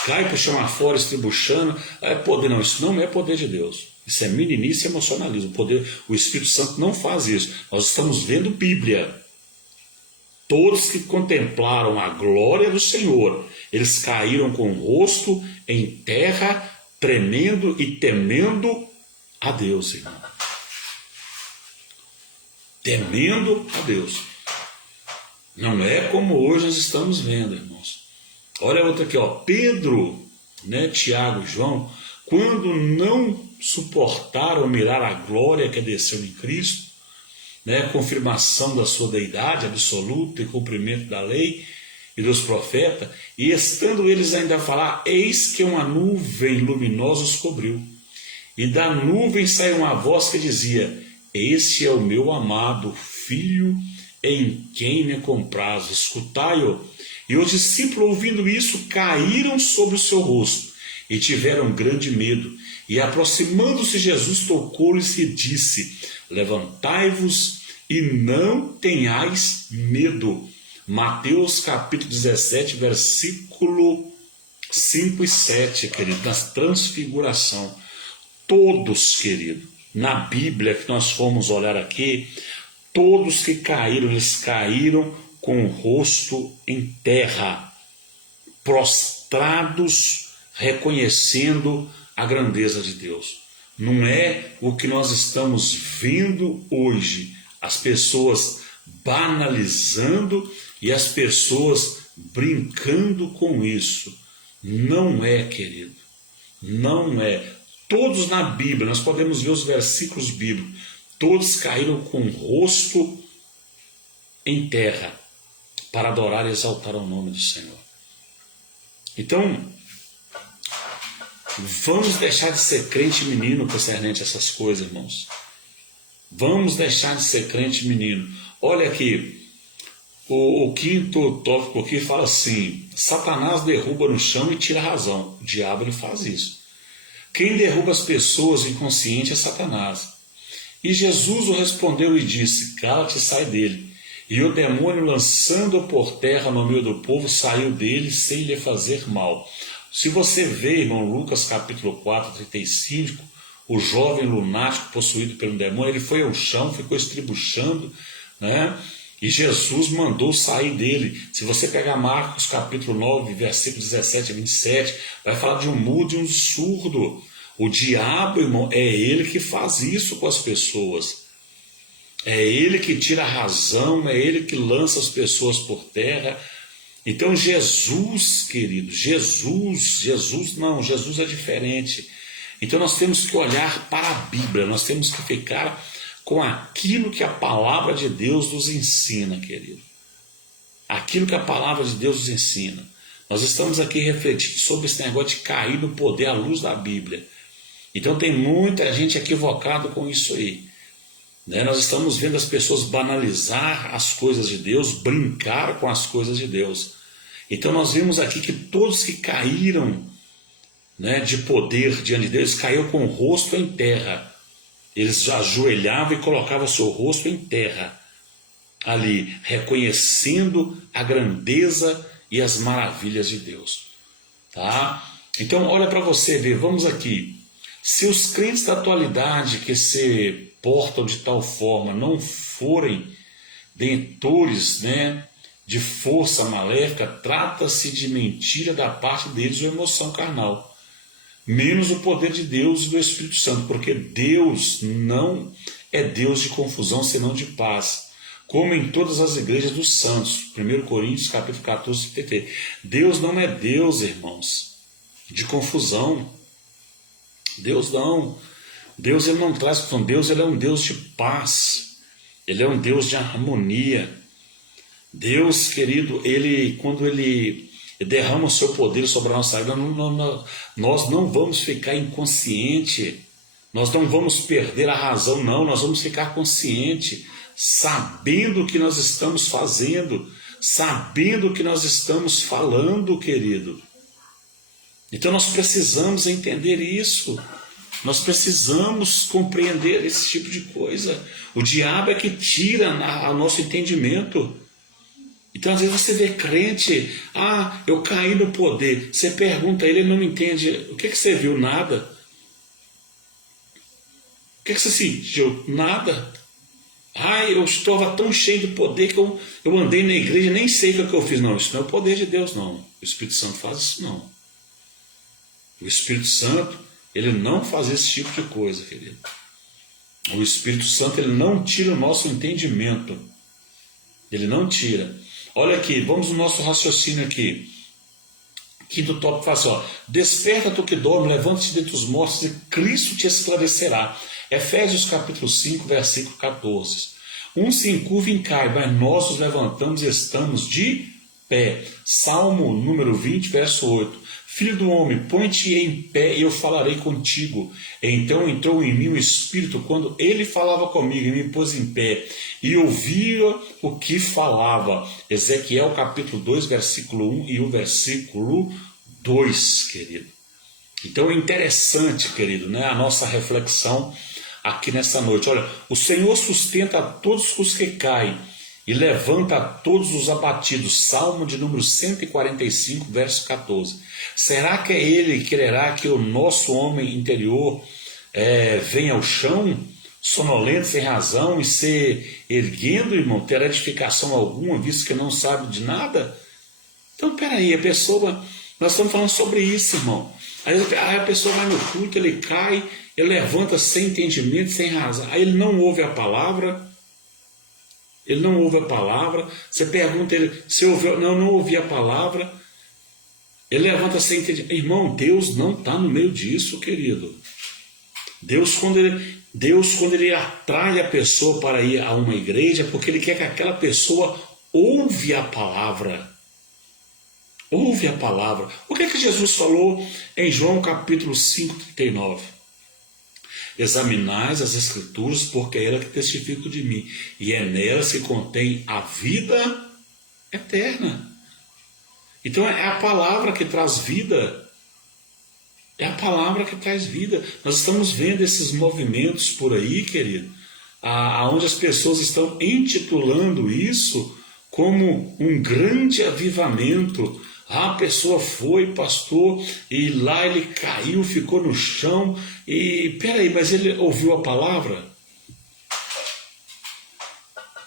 Cai para o chão afora, estribuchando, é poder. Não, isso não é poder de Deus. Isso é meninice e emocionalismo. O Espírito Santo não faz isso. Nós estamos vendo Bíblia. Todos que contemplaram a glória do Senhor, eles caíram com o rosto em terra, tremendo e temendo a Deus, irmão. Temendo a Deus. Não é como hoje nós estamos vendo, irmãos. Olha outra aqui, Pedro, né, Tiago e João, quando não suportaram mirar a glória que desceu em Cristo, né, confirmação da sua deidade absoluta e cumprimento da lei e dos profetas, e estando eles ainda a falar, eis que uma nuvem luminosa os cobriu, e da nuvem saiu uma voz que dizia, este é o meu amado filho, em quem me comprazo, escutai-o. E os discípulos, ouvindo isso, caíram sobre o seu rosto, e tiveram grande medo. E aproximando-se Jesus, tocou-lhes e disse, levantai-vos e não tenhais medo. Mateus capítulo 17, versículo 5 e 7, querido, na transfiguração. Todos, querido, na Bíblia que nós fomos olhar aqui, todos que caíram, eles caíram com o rosto em terra, prostrados, reconhecendo a grandeza de Deus. Não é o que nós estamos vendo hoje, as pessoas banalizando e as pessoas brincando com isso. Não é, querido. Não é. Todos na Bíblia, nós podemos ver os versículos bíblicos, todos caíram com o rosto em terra para adorar e exaltar o nome do Senhor. Então, vamos deixar de ser crente menino concernente a essas coisas, irmãos. Vamos deixar de ser crente menino. Olha aqui, o quinto tópico aqui fala assim: Satanás derruba no chão e tira a razão. O diabo ele faz isso. Quem derruba as pessoas inconscientes é Satanás. E Jesus o respondeu e disse: cala-te e sai dele. E o demônio, lançando-o por terra no meio do povo, saiu dele sem lhe fazer mal. Se você vê, irmão, Lucas capítulo 4, 35, o jovem lunático possuído pelo demônio, ele foi ao chão, ficou estribuchando, né? E Jesus mandou sair dele. Se você pegar Marcos capítulo 9, versículos 17 a 27, vai falar de um mudo e um surdo. O diabo, irmão, é ele que faz isso com as pessoas. É ele que tira a razão, é ele que lança as pessoas por terra. Então Jesus, querido, Jesus é diferente. Então nós temos que olhar para a Bíblia, nós temos que ficar com aquilo que a palavra de Deus nos ensina, querido. Aquilo que a palavra de Deus nos ensina. Nós estamos aqui refletindo sobre esse negócio de cair no poder à luz da Bíblia. Então tem muita gente equivocada com isso aí. Né? Nós estamos vendo as pessoas banalizar as coisas de Deus, brincar com as coisas de Deus. Então nós vimos aqui que todos que caíram, né, de poder diante de Deus, caíram com o rosto em terra. Eles ajoelhavam e colocavam seu rosto em terra, ali, reconhecendo a grandeza e as maravilhas de Deus. Tá? Então, olha para você ver, vamos aqui. Se os crentes da atualidade que se portam de tal forma não forem detentores, né, de força maléfica, trata-se de mentira da parte deles ou emoção carnal. Menos o poder de Deus e do Espírito Santo, porque Deus não é Deus de confusão, senão de paz, como em todas as igrejas dos santos. 1 Coríntios capítulo 14, 33. Deus não é Deus, irmãos, de confusão. Deus não. Deus ele não traz confusão. Deus ele é um Deus de paz. Ele é um Deus de harmonia. Deus, querido, ele, quando ele derrama o seu poder sobre a nossa vida, nós não vamos ficar inconsciente, nós não vamos perder a razão, não, nós vamos ficar consciente, sabendo o que nós estamos fazendo, sabendo o que nós estamos falando, querido. Então nós precisamos entender isso, nós precisamos compreender esse tipo de coisa. O diabo é que tira o nosso entendimento. Então, às vezes você vê crente, eu caí no poder. Você pergunta a ele, ele não entende. O que você viu? Nada. O que você sentiu? Nada. Eu estava tão cheio de poder que eu andei na igreja e nem sei o que eu fiz. Não, isso não é o poder de Deus, não. O Espírito Santo faz isso, não. O Espírito Santo, ele não faz esse tipo de coisa, querido. O Espírito Santo, ele não tira o nosso entendimento. Ele não tira. Olha aqui, vamos no nosso raciocínio aqui. Quinto tópico fala assim, desperta tu que dorme, levanta-te dentre os mortos e Cristo te esclarecerá. Efésios capítulo 5, versículo 14. Um se encurva e cai, mas nós nos levantamos e estamos de pé. Salmo número 20, verso 8. Filho do homem, põe-te em pé e eu falarei contigo. Então entrou em mim o Espírito quando ele falava comigo e me pôs em pé. E ouvia o que falava. Ezequiel capítulo 2, versículo 1 e o versículo 2, querido. Então é interessante, querido, né, a nossa reflexão aqui nessa noite. Olha, o Senhor sustenta a todos os que caem e levanta a todos os abatidos. Salmo de número 145, verso 14. Será que ele quererá que o nosso homem interior venha ao chão, sonolento, sem razão, e se erguendo, irmão, terá edificação alguma, visto que não sabe de nada? Então, peraí, nós estamos falando sobre isso, irmão. Aí a pessoa vai no culto, ele cai, ele levanta sem entendimento, sem razão. Aí ele não ouve a palavra. Você pergunta ele se ouviu. Não ouvi a palavra. Ele levanta sem entender. Irmão, Deus não está no meio disso, querido. Deus, quando ele atrai a pessoa para ir a uma igreja, é porque Ele quer que aquela pessoa ouve a palavra. Ouve a palavra. O que é que Jesus falou em João capítulo 5:39? Examinais as Escrituras, porque é ela que testifica de mim, e é nelas que contém a vida eterna. Então é a palavra que traz vida. É a palavra que traz vida. Nós estamos vendo esses movimentos por aí, querido, onde as pessoas estão intitulando isso como um grande avivamento. A pessoa foi, pastor, e lá ele caiu, ficou no chão, e peraí, mas ele ouviu a palavra?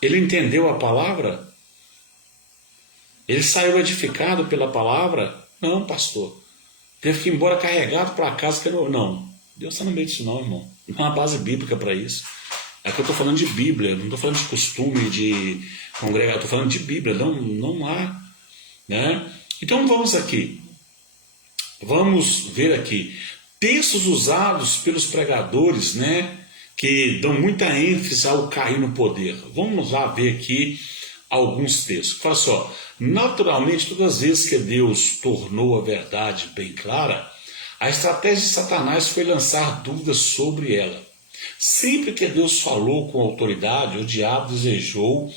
Ele entendeu a palavra? Ele saiu edificado pela palavra? Não, pastor. Teve que ir embora carregado para casa. Que não, Deus está no meio disso não, irmão. Não há base bíblica para isso. É que eu estou falando de Bíblia, não estou falando de costume, de congregar, estou falando de Bíblia. Não há, né? Então vamos aqui. Vamos ver aqui. Textos usados pelos pregadores, né? Que dão muita ênfase ao cair no poder. Vamos lá ver aqui alguns textos. Fala só, naturalmente, todas as vezes que Deus tornou a verdade bem clara, a estratégia de Satanás foi lançar dúvidas sobre ela. Sempre que Deus falou com autoridade, o diabo desejou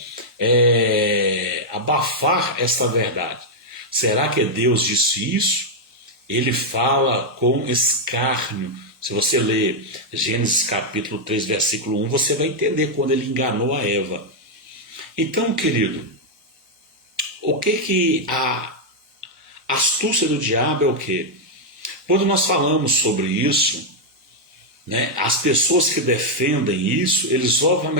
abafar essa verdade. Será que Deus disse isso? Ele fala com escárnio. Se você ler Gênesis capítulo 3, versículo 1, você vai entender quando ele enganou a Eva. Então, querido, o que a astúcia do diabo é o quê? Quando nós falamos sobre isso, né, as pessoas que defendem isso, eles ouvem,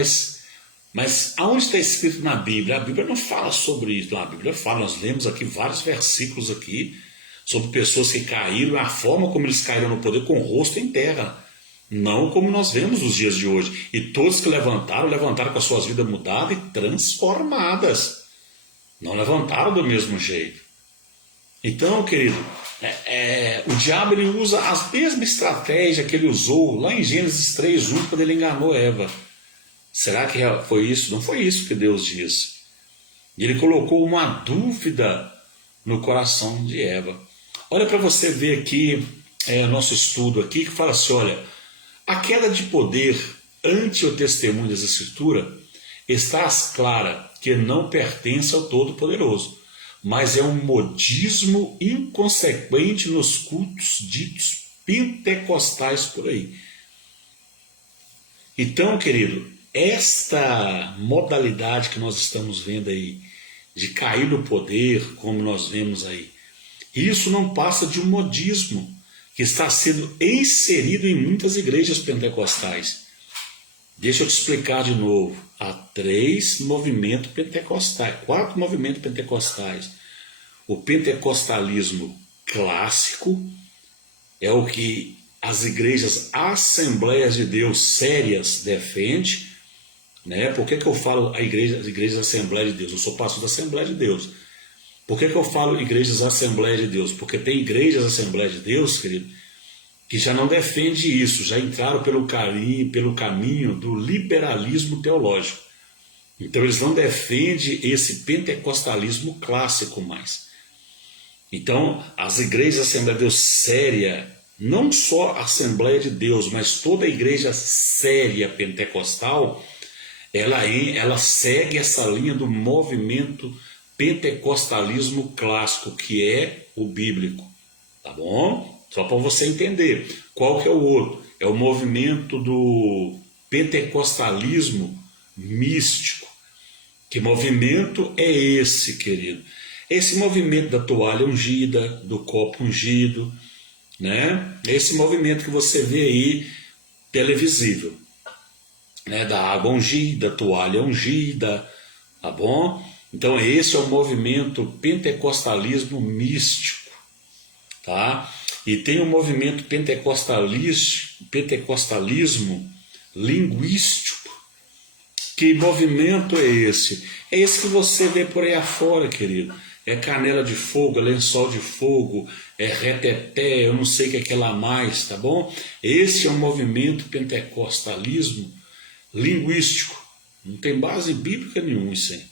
mas aonde está escrito na Bíblia? A Bíblia não fala sobre isso. A Bíblia fala, nós lemos aqui vários versículos aqui sobre pessoas que caíram, a forma como eles caíram no poder com o rosto em terra. Não como nós vemos nos dias de hoje. E todos que levantaram com as suas vidas mudadas e transformadas. Não levantaram do mesmo jeito. Então, querido, o diabo ele usa a mesma estratégia que ele usou lá em Gênesis 3:1, quando ele enganou Eva. Será que foi isso? Não foi isso que Deus disse. E ele colocou uma dúvida no coração de Eva. Olha para você ver aqui, nosso estudo aqui, que fala assim, olha, a queda de poder ante o testemunho das Escrituras está clara que não pertence ao Todo-Poderoso, mas é um modismo inconsequente nos cultos ditos pentecostais por aí. Então, querido, esta modalidade que nós estamos vendo aí, de cair no poder, como nós vemos aí, isso não passa de um modismo que está sendo inserido em muitas igrejas pentecostais. Deixa eu te explicar de novo. Há 3 movimentos pentecostais, 4 movimentos pentecostais. O pentecostalismo clássico é o que as igrejas Assembleias de Deus sérias defendem. Né? Por que eu falo as igrejas Assembleias de Deus? Eu sou pastor da Assembleia de Deus. Por que eu falo igrejas Assembleias de Deus? Porque tem igrejas Assembleias de Deus, querido, que já não defende isso, já entraram pelo caminho do liberalismo teológico. Então eles não defendem esse pentecostalismo clássico mais. Então as igrejas Assembleia de Deus séria, não só a Assembleia de Deus, mas toda a igreja séria pentecostal, ela segue essa linha do movimento pentecostalismo clássico, que é o bíblico. Tá bom? Só para você entender. Qual que é o outro? É o movimento do pentecostalismo místico. Que movimento é esse, querido? Esse movimento da toalha ungida, do copo ungido, né? Esse movimento que você vê aí televisível, né? Da água ungida, toalha ungida, tá bom? Então esse é o movimento pentecostalismo místico, tá? E tem o movimento pentecostalismo linguístico. Que movimento é esse? É esse que você vê por aí afora, querido. é canela de fogo, é lençol de fogo, é reteté, eu não sei o que é aquela mais, tá bom? Esse é um movimento pentecostalismo linguístico. Não tem base bíblica nenhuma isso aí.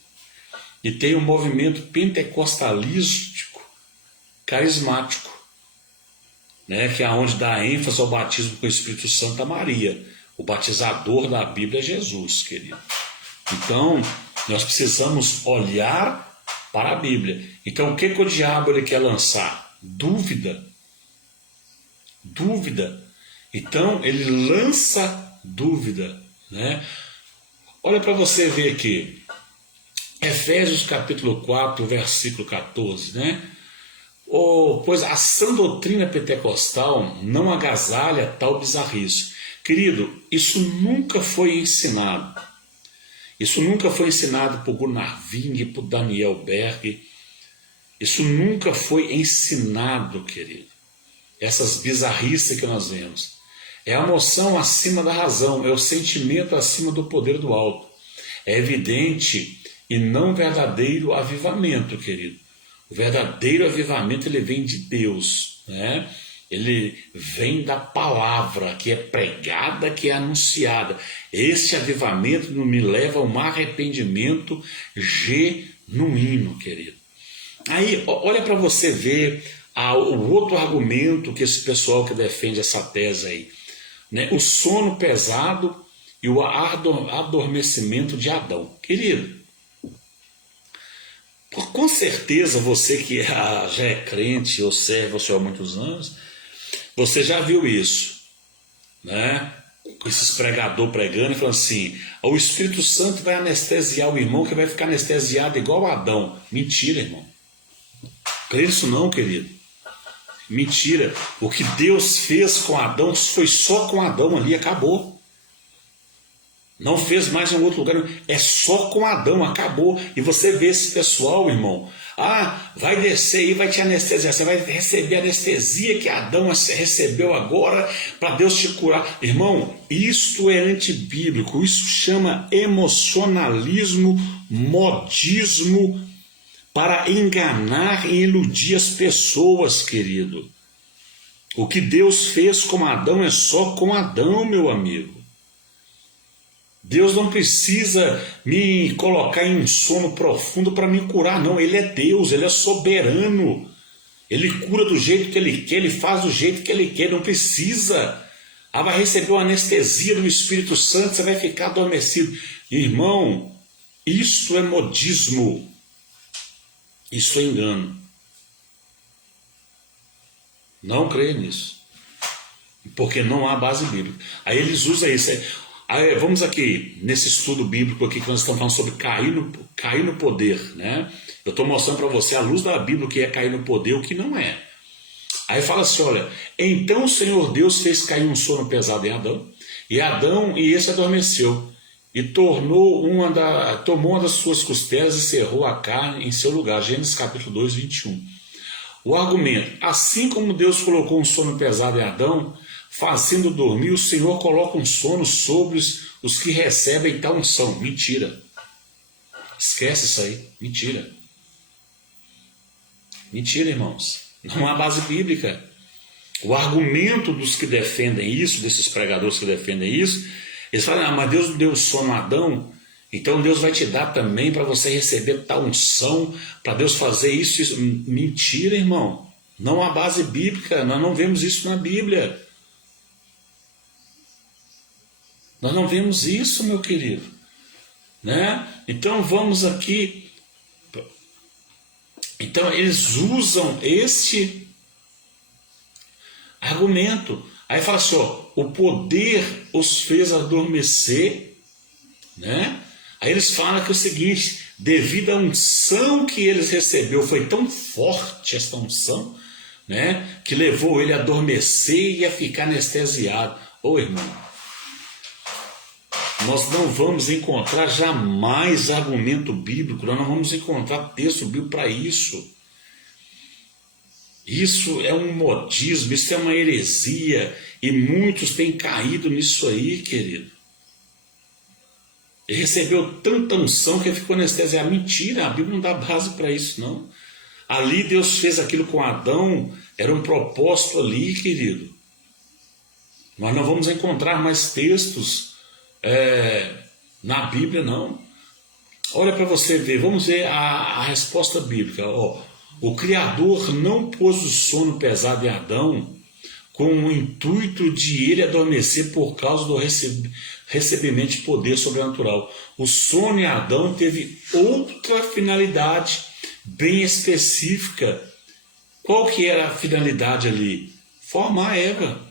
E tem um movimento pentecostalístico carismático, né, que é onde dá ênfase ao batismo com o Espírito Santo a Maria. O batizador da Bíblia é Jesus, querido. Então, nós precisamos olhar para a Bíblia. Então, o que o diabo ele quer lançar? Dúvida. Dúvida. Então, ele lança dúvida, né? Olha para você ver aqui. Efésios capítulo 4, versículo 14, né? Pois a sã doutrina pentecostal não agasalha tal bizarrice. Querido, isso nunca foi ensinado. Isso nunca foi ensinado por Gunnar Ving, por Daniel Berg. Isso nunca foi ensinado, querido. Essas bizarrices que nós vemos. É a emoção acima da razão, é o sentimento acima do poder do alto. É evidente e não verdadeiro avivamento, querido. O verdadeiro avivamento ele vem de Deus, né? Ele vem da palavra que é pregada, que é anunciada. Esse avivamento não me leva a um arrependimento genuíno, querido. Aí, olha para você ver o outro argumento que esse pessoal que defende essa tese aí, né? O sono pesado e o adormecimento de Adão. Querido, com certeza você que já é crente ou serve o Senhor há muitos anos, você já viu isso, né? Com esses pregadores pregando e falando assim: o Espírito Santo vai anestesiar o irmão que vai ficar anestesiado igual a Adão. Mentira, irmão. Crê nisso não, querido. Mentira. O que Deus fez com Adão foi só com Adão ali, acabou. Não fez mais em outro lugar, é só com Adão, acabou. E você vê esse pessoal, irmão, vai descer e vai te anestesiar, você vai receber a anestesia que Adão recebeu agora para Deus te curar. Irmão, isto é antibíblico, isso chama emocionalismo, modismo, para enganar e iludir as pessoas, querido. O que Deus fez com Adão é só com Adão, meu amigo. Deus não precisa me colocar em um sono profundo para me curar, não. Ele é Deus, Ele é soberano. Ele cura do jeito que Ele quer, Ele faz do jeito que Ele quer, não precisa. Vai receber uma anestesia do Espírito Santo, você vai ficar adormecido. Irmão, isso é modismo. Isso é engano. Não creia nisso. Porque não há base bíblica. Aí eles usam isso. Aí, vamos aqui, nesse estudo bíblico aqui que nós estamos falando sobre cair no poder, né? Eu estou mostrando para você à luz da Bíblia o que é cair no poder e o que não é. Aí fala assim, olha, então o Senhor Deus fez cair um sono pesado em Adão, e esse adormeceu, e tomou uma das suas costelas e cerrou a carne em seu lugar. Gênesis capítulo 2, 21. O argumento, assim como Deus colocou um sono pesado em Adão, fazendo dormir, o Senhor coloca um sono sobre os que recebem tal unção. Mentira. Esquece isso aí. Mentira. Mentira, irmãos. Não há base bíblica. O argumento dos que defendem isso, desses pregadores que defendem isso, eles falam, mas Deus não deu sono a Adão, então Deus vai te dar também para você receber tal unção, para Deus fazer isso, isso. Mentira, irmão. Não há base bíblica, nós não vemos isso na Bíblia. Nós não vemos isso, meu querido, né? Então vamos aqui. Então eles usam este argumento. Aí fala assim, o poder os fez adormecer, né? Aí eles falam que é o seguinte, devido à unção que eles receberam, foi tão forte essa unção, né? Que levou ele a adormecer e a ficar anestesiado. Ô irmão, nós não vamos encontrar jamais argumento bíblico, nós não vamos encontrar texto bíblico para isso. Isso é um modismo, isso é uma heresia, e muitos têm caído nisso aí, querido. Ele recebeu tanta unção que ele ficou anestesiado. Mentira, a Bíblia não dá base para isso, não. Ali Deus fez aquilo com Adão, era um propósito ali, querido. Nós não vamos encontrar mais textos na Bíblia, não. Olha para você ver, vamos ver a resposta bíblica. Ó, o Criador não pôs o sono pesado em Adão com o intuito de ele adormecer por causa do recebimento de poder sobrenatural. O sono em Adão teve outra finalidade bem específica. Qual que era a finalidade ali? Formar Eva.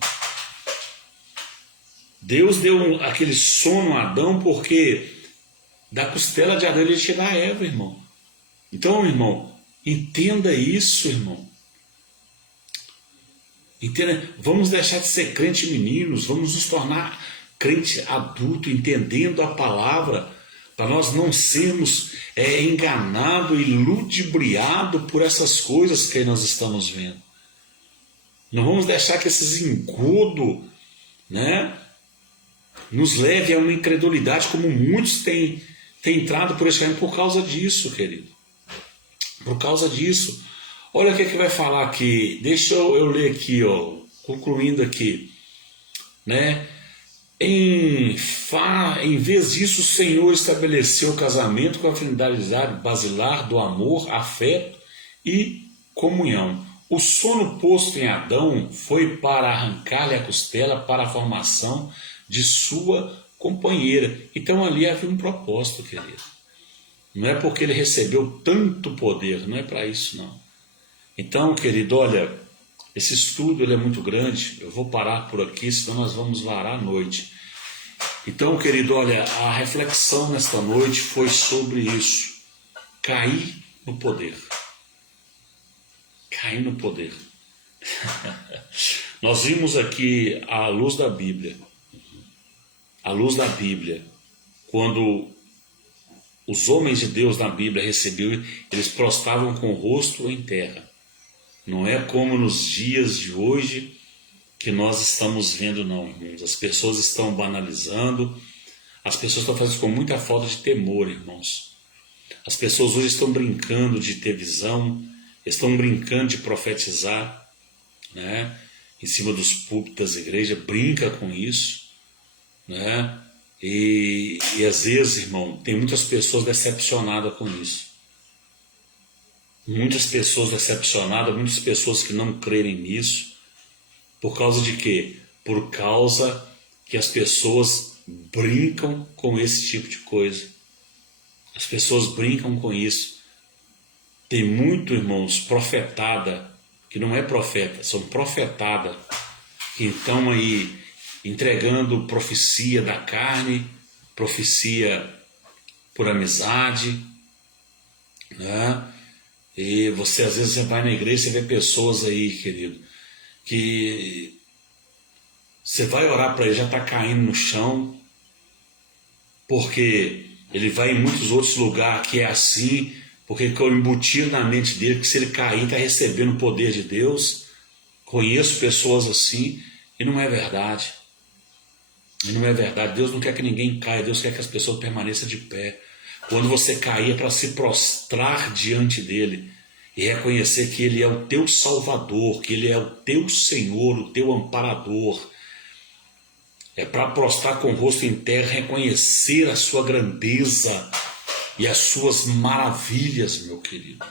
Deus deu aquele sono a Adão porque da costela de Adão ele ia tirar Eva, irmão. Então, irmão, entenda isso, irmão. Entenda? Vamos deixar de ser crente meninos, vamos nos tornar crente adulto, entendendo a palavra, para nós não sermos enganados e ludibriados por essas coisas que nós estamos vendo. Não vamos deixar que esses engodos, né, nos leve a uma incredulidade, como muitos têm entrado por esse caminho por causa disso, querido. Por causa disso. Olha o que vai falar aqui. Deixa eu ler aqui, ó, concluindo aqui. Né? Em vez disso, o Senhor estabeleceu o casamento com a finalidade basilar do amor, afeto e comunhão. O sono posto em Adão foi para arrancar-lhe a costela para a formação de sua companheira. Então ali havia um propósito, querido. Não é porque ele recebeu tanto poder, não é para isso, não. Então, querido, olha, esse estudo ele é muito grande, eu vou parar por aqui, senão nós vamos varar a noite. Então, querido, olha, a reflexão nesta noite foi sobre isso, cair no poder. Cair no poder. Nós vimos aqui à luz da Bíblia, quando os homens de Deus na Bíblia recebiam, eles prostravam com o rosto em terra. Não é como nos dias de hoje que nós estamos vendo, não, irmãos. As pessoas estão banalizando, as pessoas estão fazendo isso com muita falta de temor, irmãos. As pessoas hoje estão brincando de ter visão, estão brincando de profetizar, né? Em cima dos púlpitos da igreja, brinca com isso, né? E às vezes, irmão, tem muitas pessoas decepcionadas com isso. Muitas pessoas decepcionadas, muitas pessoas que não creem nisso. Por causa de quê? Por causa que as pessoas brincam com esse tipo de coisa. As pessoas brincam com isso. Tem muito, irmãos, profetada, que não é profeta, são profetada, que estão aí entregando profecia da carne, profecia por amizade, né? E você, às vezes, você vai na igreja e vê pessoas aí, querido, que você vai orar para ele, já está caindo no chão, porque ele vai em muitos outros lugares que é assim, porque ficou embutido na mente dele que se ele cair, está recebendo o poder de Deus. Conheço pessoas assim, e não é verdade. E não é verdade. Deus não quer que ninguém caia, Deus quer que as pessoas permaneçam de pé. Quando você cair é para se prostrar diante dele e reconhecer que ele é o teu Salvador, que ele é o teu Senhor, o teu amparador. É para prostrar com o rosto em terra, reconhecer a sua grandeza e as suas maravilhas, meu querido.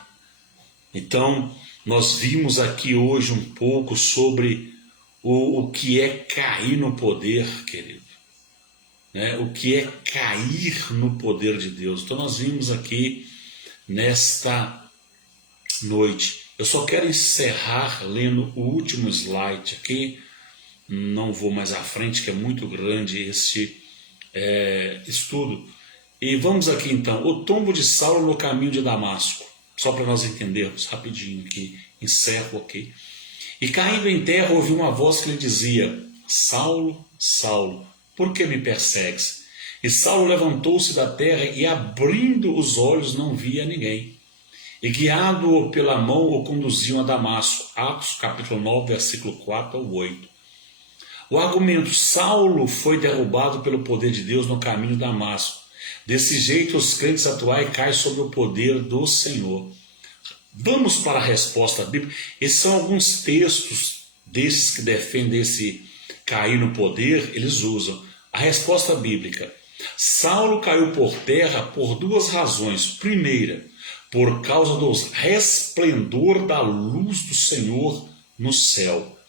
Então, nós vimos aqui hoje um pouco sobre o que é cair no poder, querido. Né? O que é cair no poder de Deus. Então nós vimos aqui nesta noite. Eu só quero encerrar lendo o último slide aqui. Não vou mais à frente, que é muito grande este estudo. E vamos aqui então. O tombo de Saulo no caminho de Damasco. Só para nós entendermos rapidinho aqui. Encerro aqui. E caindo em terra ouviu uma voz que lhe dizia: Saulo, Saulo, por que me persegues? E Saulo levantou-se da terra e, abrindo os olhos, não via ninguém. E guiado-o pela mão, o conduziam a Damasco. Atos capítulo 9, versículo 4 ao 8. O argumento: Saulo foi derrubado pelo poder de Deus no caminho de Damasco. Desse jeito, os crentes atuais caem sob o poder do Senhor. Vamos para a resposta bíblica. Esses são alguns textos desses que defendem esse cair no poder, eles usam. A resposta bíblica. Saulo caiu por terra por duas razões. Primeira, por causa do resplendor da luz do Senhor no céu.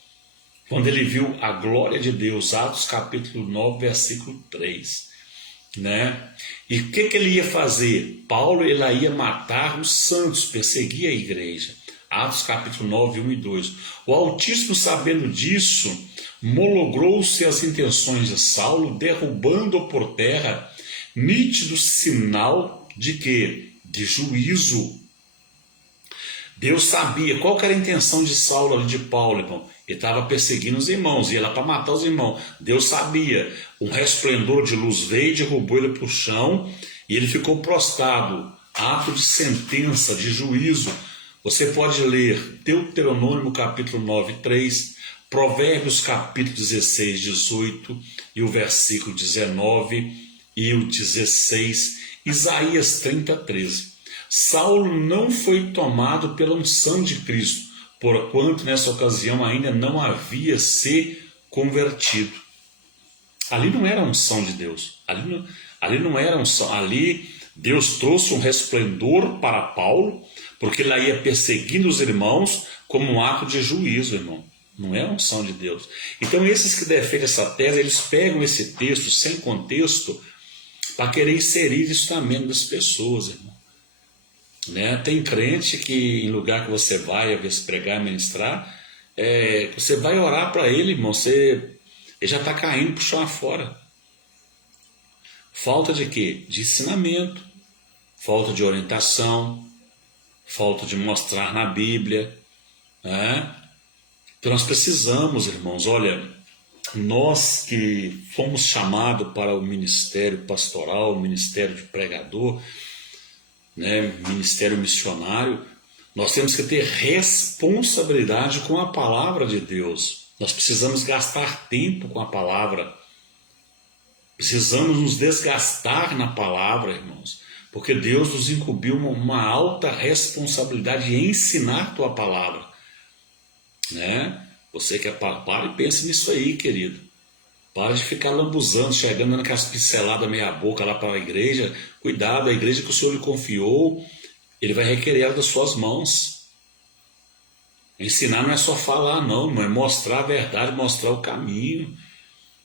Quando ele viu a glória de Deus, Atos capítulo 9, versículo 3. Né? E o que ele ia fazer? Paulo ele ia matar os santos, perseguir a igreja. Atos capítulo 9, 1 e 2. O Altíssimo, sabendo disso, mologrou-se as intenções de Saulo, derrubando-o por terra, nítido sinal de quê? De juízo. Deus sabia qual que era a intenção de Saulo ali, de Paulo, irmão. Ele estava perseguindo os irmãos, ia lá para matar os irmãos. Deus sabia. Um resplendor de luz veio, derrubou ele para o chão e ele ficou prostrado. Ato de sentença, de juízo. Você pode ler Deuteronômio capítulo 9, 3, Provérbios capítulo 16, 18 e o versículo 19 e o 16, Isaías 30, 13. Saulo não foi tomado pela unção de Cristo, porquanto nessa ocasião ainda não havia se convertido. Ali não era a unção de Deus, ali não era a unção, ali Deus trouxe um resplendor para Paulo, porque ele ia perseguindo os irmãos como um ato de juízo, irmão. Não é a unção de Deus. Então esses que defendem essa tese, eles pegam esse texto sem contexto para querer inserir isso na mente das pessoas, irmão. Né? Tem crente que em lugar que você vai, às vezes pregar, ministrar, você vai orar para ele, irmão, ele já está caindo para o chão afora. Falta de quê? De ensinamento, falta de orientação, falta de mostrar na Bíblia. Né? Então nós precisamos, irmãos, olha, nós que fomos chamados para o ministério pastoral, o ministério de pregador, né, ministério missionário, nós temos que ter responsabilidade com a palavra de Deus. Nós precisamos gastar tempo com a palavra. Precisamos nos desgastar na palavra, irmãos, porque Deus nos incumbiu uma alta responsabilidade de ensinar a tua palavra. Né? Você que é para e pense nisso aí, querido. Para de ficar lambuzando, chegando dando aquelas pinceladas meia boca lá para a igreja. Cuidado, a igreja que o Senhor lhe confiou, Ele vai requerer ela das suas mãos. Ensinar não é só falar, não é mostrar a verdade, mostrar o caminho.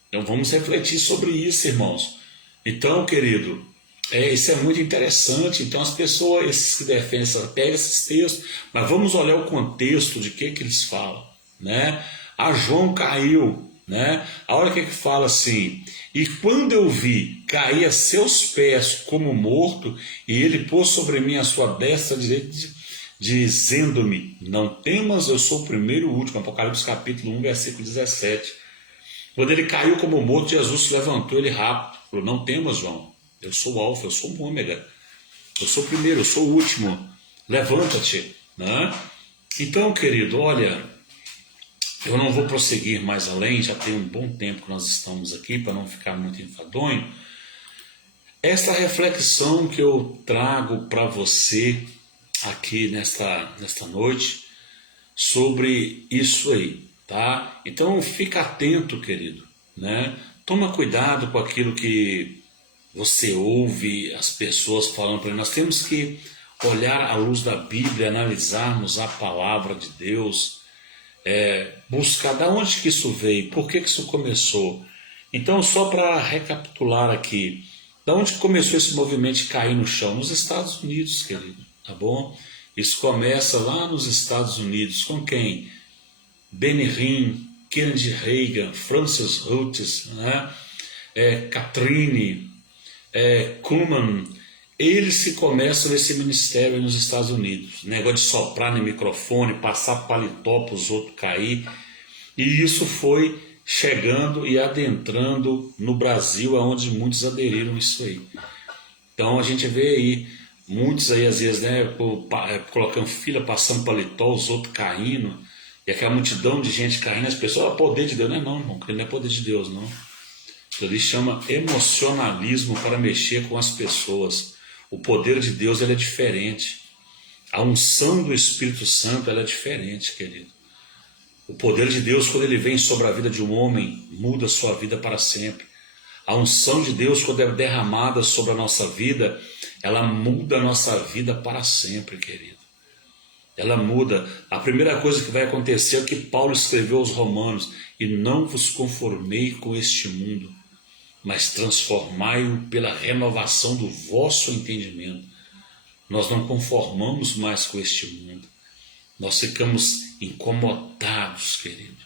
Então vamos refletir sobre isso, irmãos. Então, querido, isso é muito interessante. Então as pessoas, esses que defendem, pegam esses textos, mas vamos olhar o contexto de que eles falam. Né? A João caiu. Né? A hora que fala assim, e quando eu vi cair a seus pés como morto, e ele pôs sobre mim a sua destra direita, dizendo-me, não temas, eu sou o primeiro e o último. Apocalipse capítulo 1, versículo 17. Quando ele caiu como morto, Jesus se levantou ele rápido, falou, não temas, João, eu sou o alfa, eu sou o ômega, eu sou o primeiro, eu sou o último, levanta-te. Né? Então, querido, olha, eu não vou prosseguir mais além, já tem um bom tempo que nós estamos aqui, para não ficar muito enfadonho. Essa reflexão que eu trago para você aqui nesta noite, sobre isso aí, tá? Então fica atento, querido, né? Toma cuidado com aquilo que você ouve as pessoas falando para ele. Nós temos que olhar à luz da Bíblia, analisarmos a palavra de Deus, buscar de onde que isso veio, por que isso começou. Então, só para recapitular aqui, de onde começou esse movimento de cair no chão? Nos Estados Unidos, querido, tá bom? Isso começa lá nos Estados Unidos, com quem? Benny Hinn, Kennedy Reagan, Francis Rutherford, né? Catherine, Kuhlman. Eles que começam esse ministério nos Estados Unidos. Negócio de soprar no microfone, passar paletó para os outros cair. E isso foi chegando e adentrando no Brasil, onde muitos aderiram a isso aí. Então a gente vê aí, muitos aí às vezes, né, colocando fila, passando paletó, os outros caindo. E aquela multidão de gente caindo, as pessoas, poder de Deus. Não é não, irmão, porque não é poder de Deus, não. Isso ali chama emocionalismo para mexer com as pessoas. O poder de Deus ele é diferente. A unção do Espírito Santo, ela é diferente, querido. O poder de Deus, quando ele vem sobre a vida de um homem, muda a sua vida para sempre. A unção de Deus, quando é derramada sobre a nossa vida, ela muda a nossa vida para sempre, querido. Ela muda. A primeira coisa que vai acontecer é o que Paulo escreveu aos Romanos: e não vos conformei com este mundo, mas transformai-o pela renovação do vosso entendimento. Nós não conformamos mais com este mundo. Nós ficamos incomodados, querido.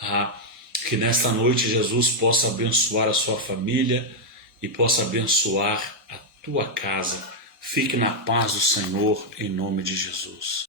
Tá? Que nesta noite Jesus possa abençoar a sua família e possa abençoar a tua casa. Fique na paz do Senhor, em nome de Jesus.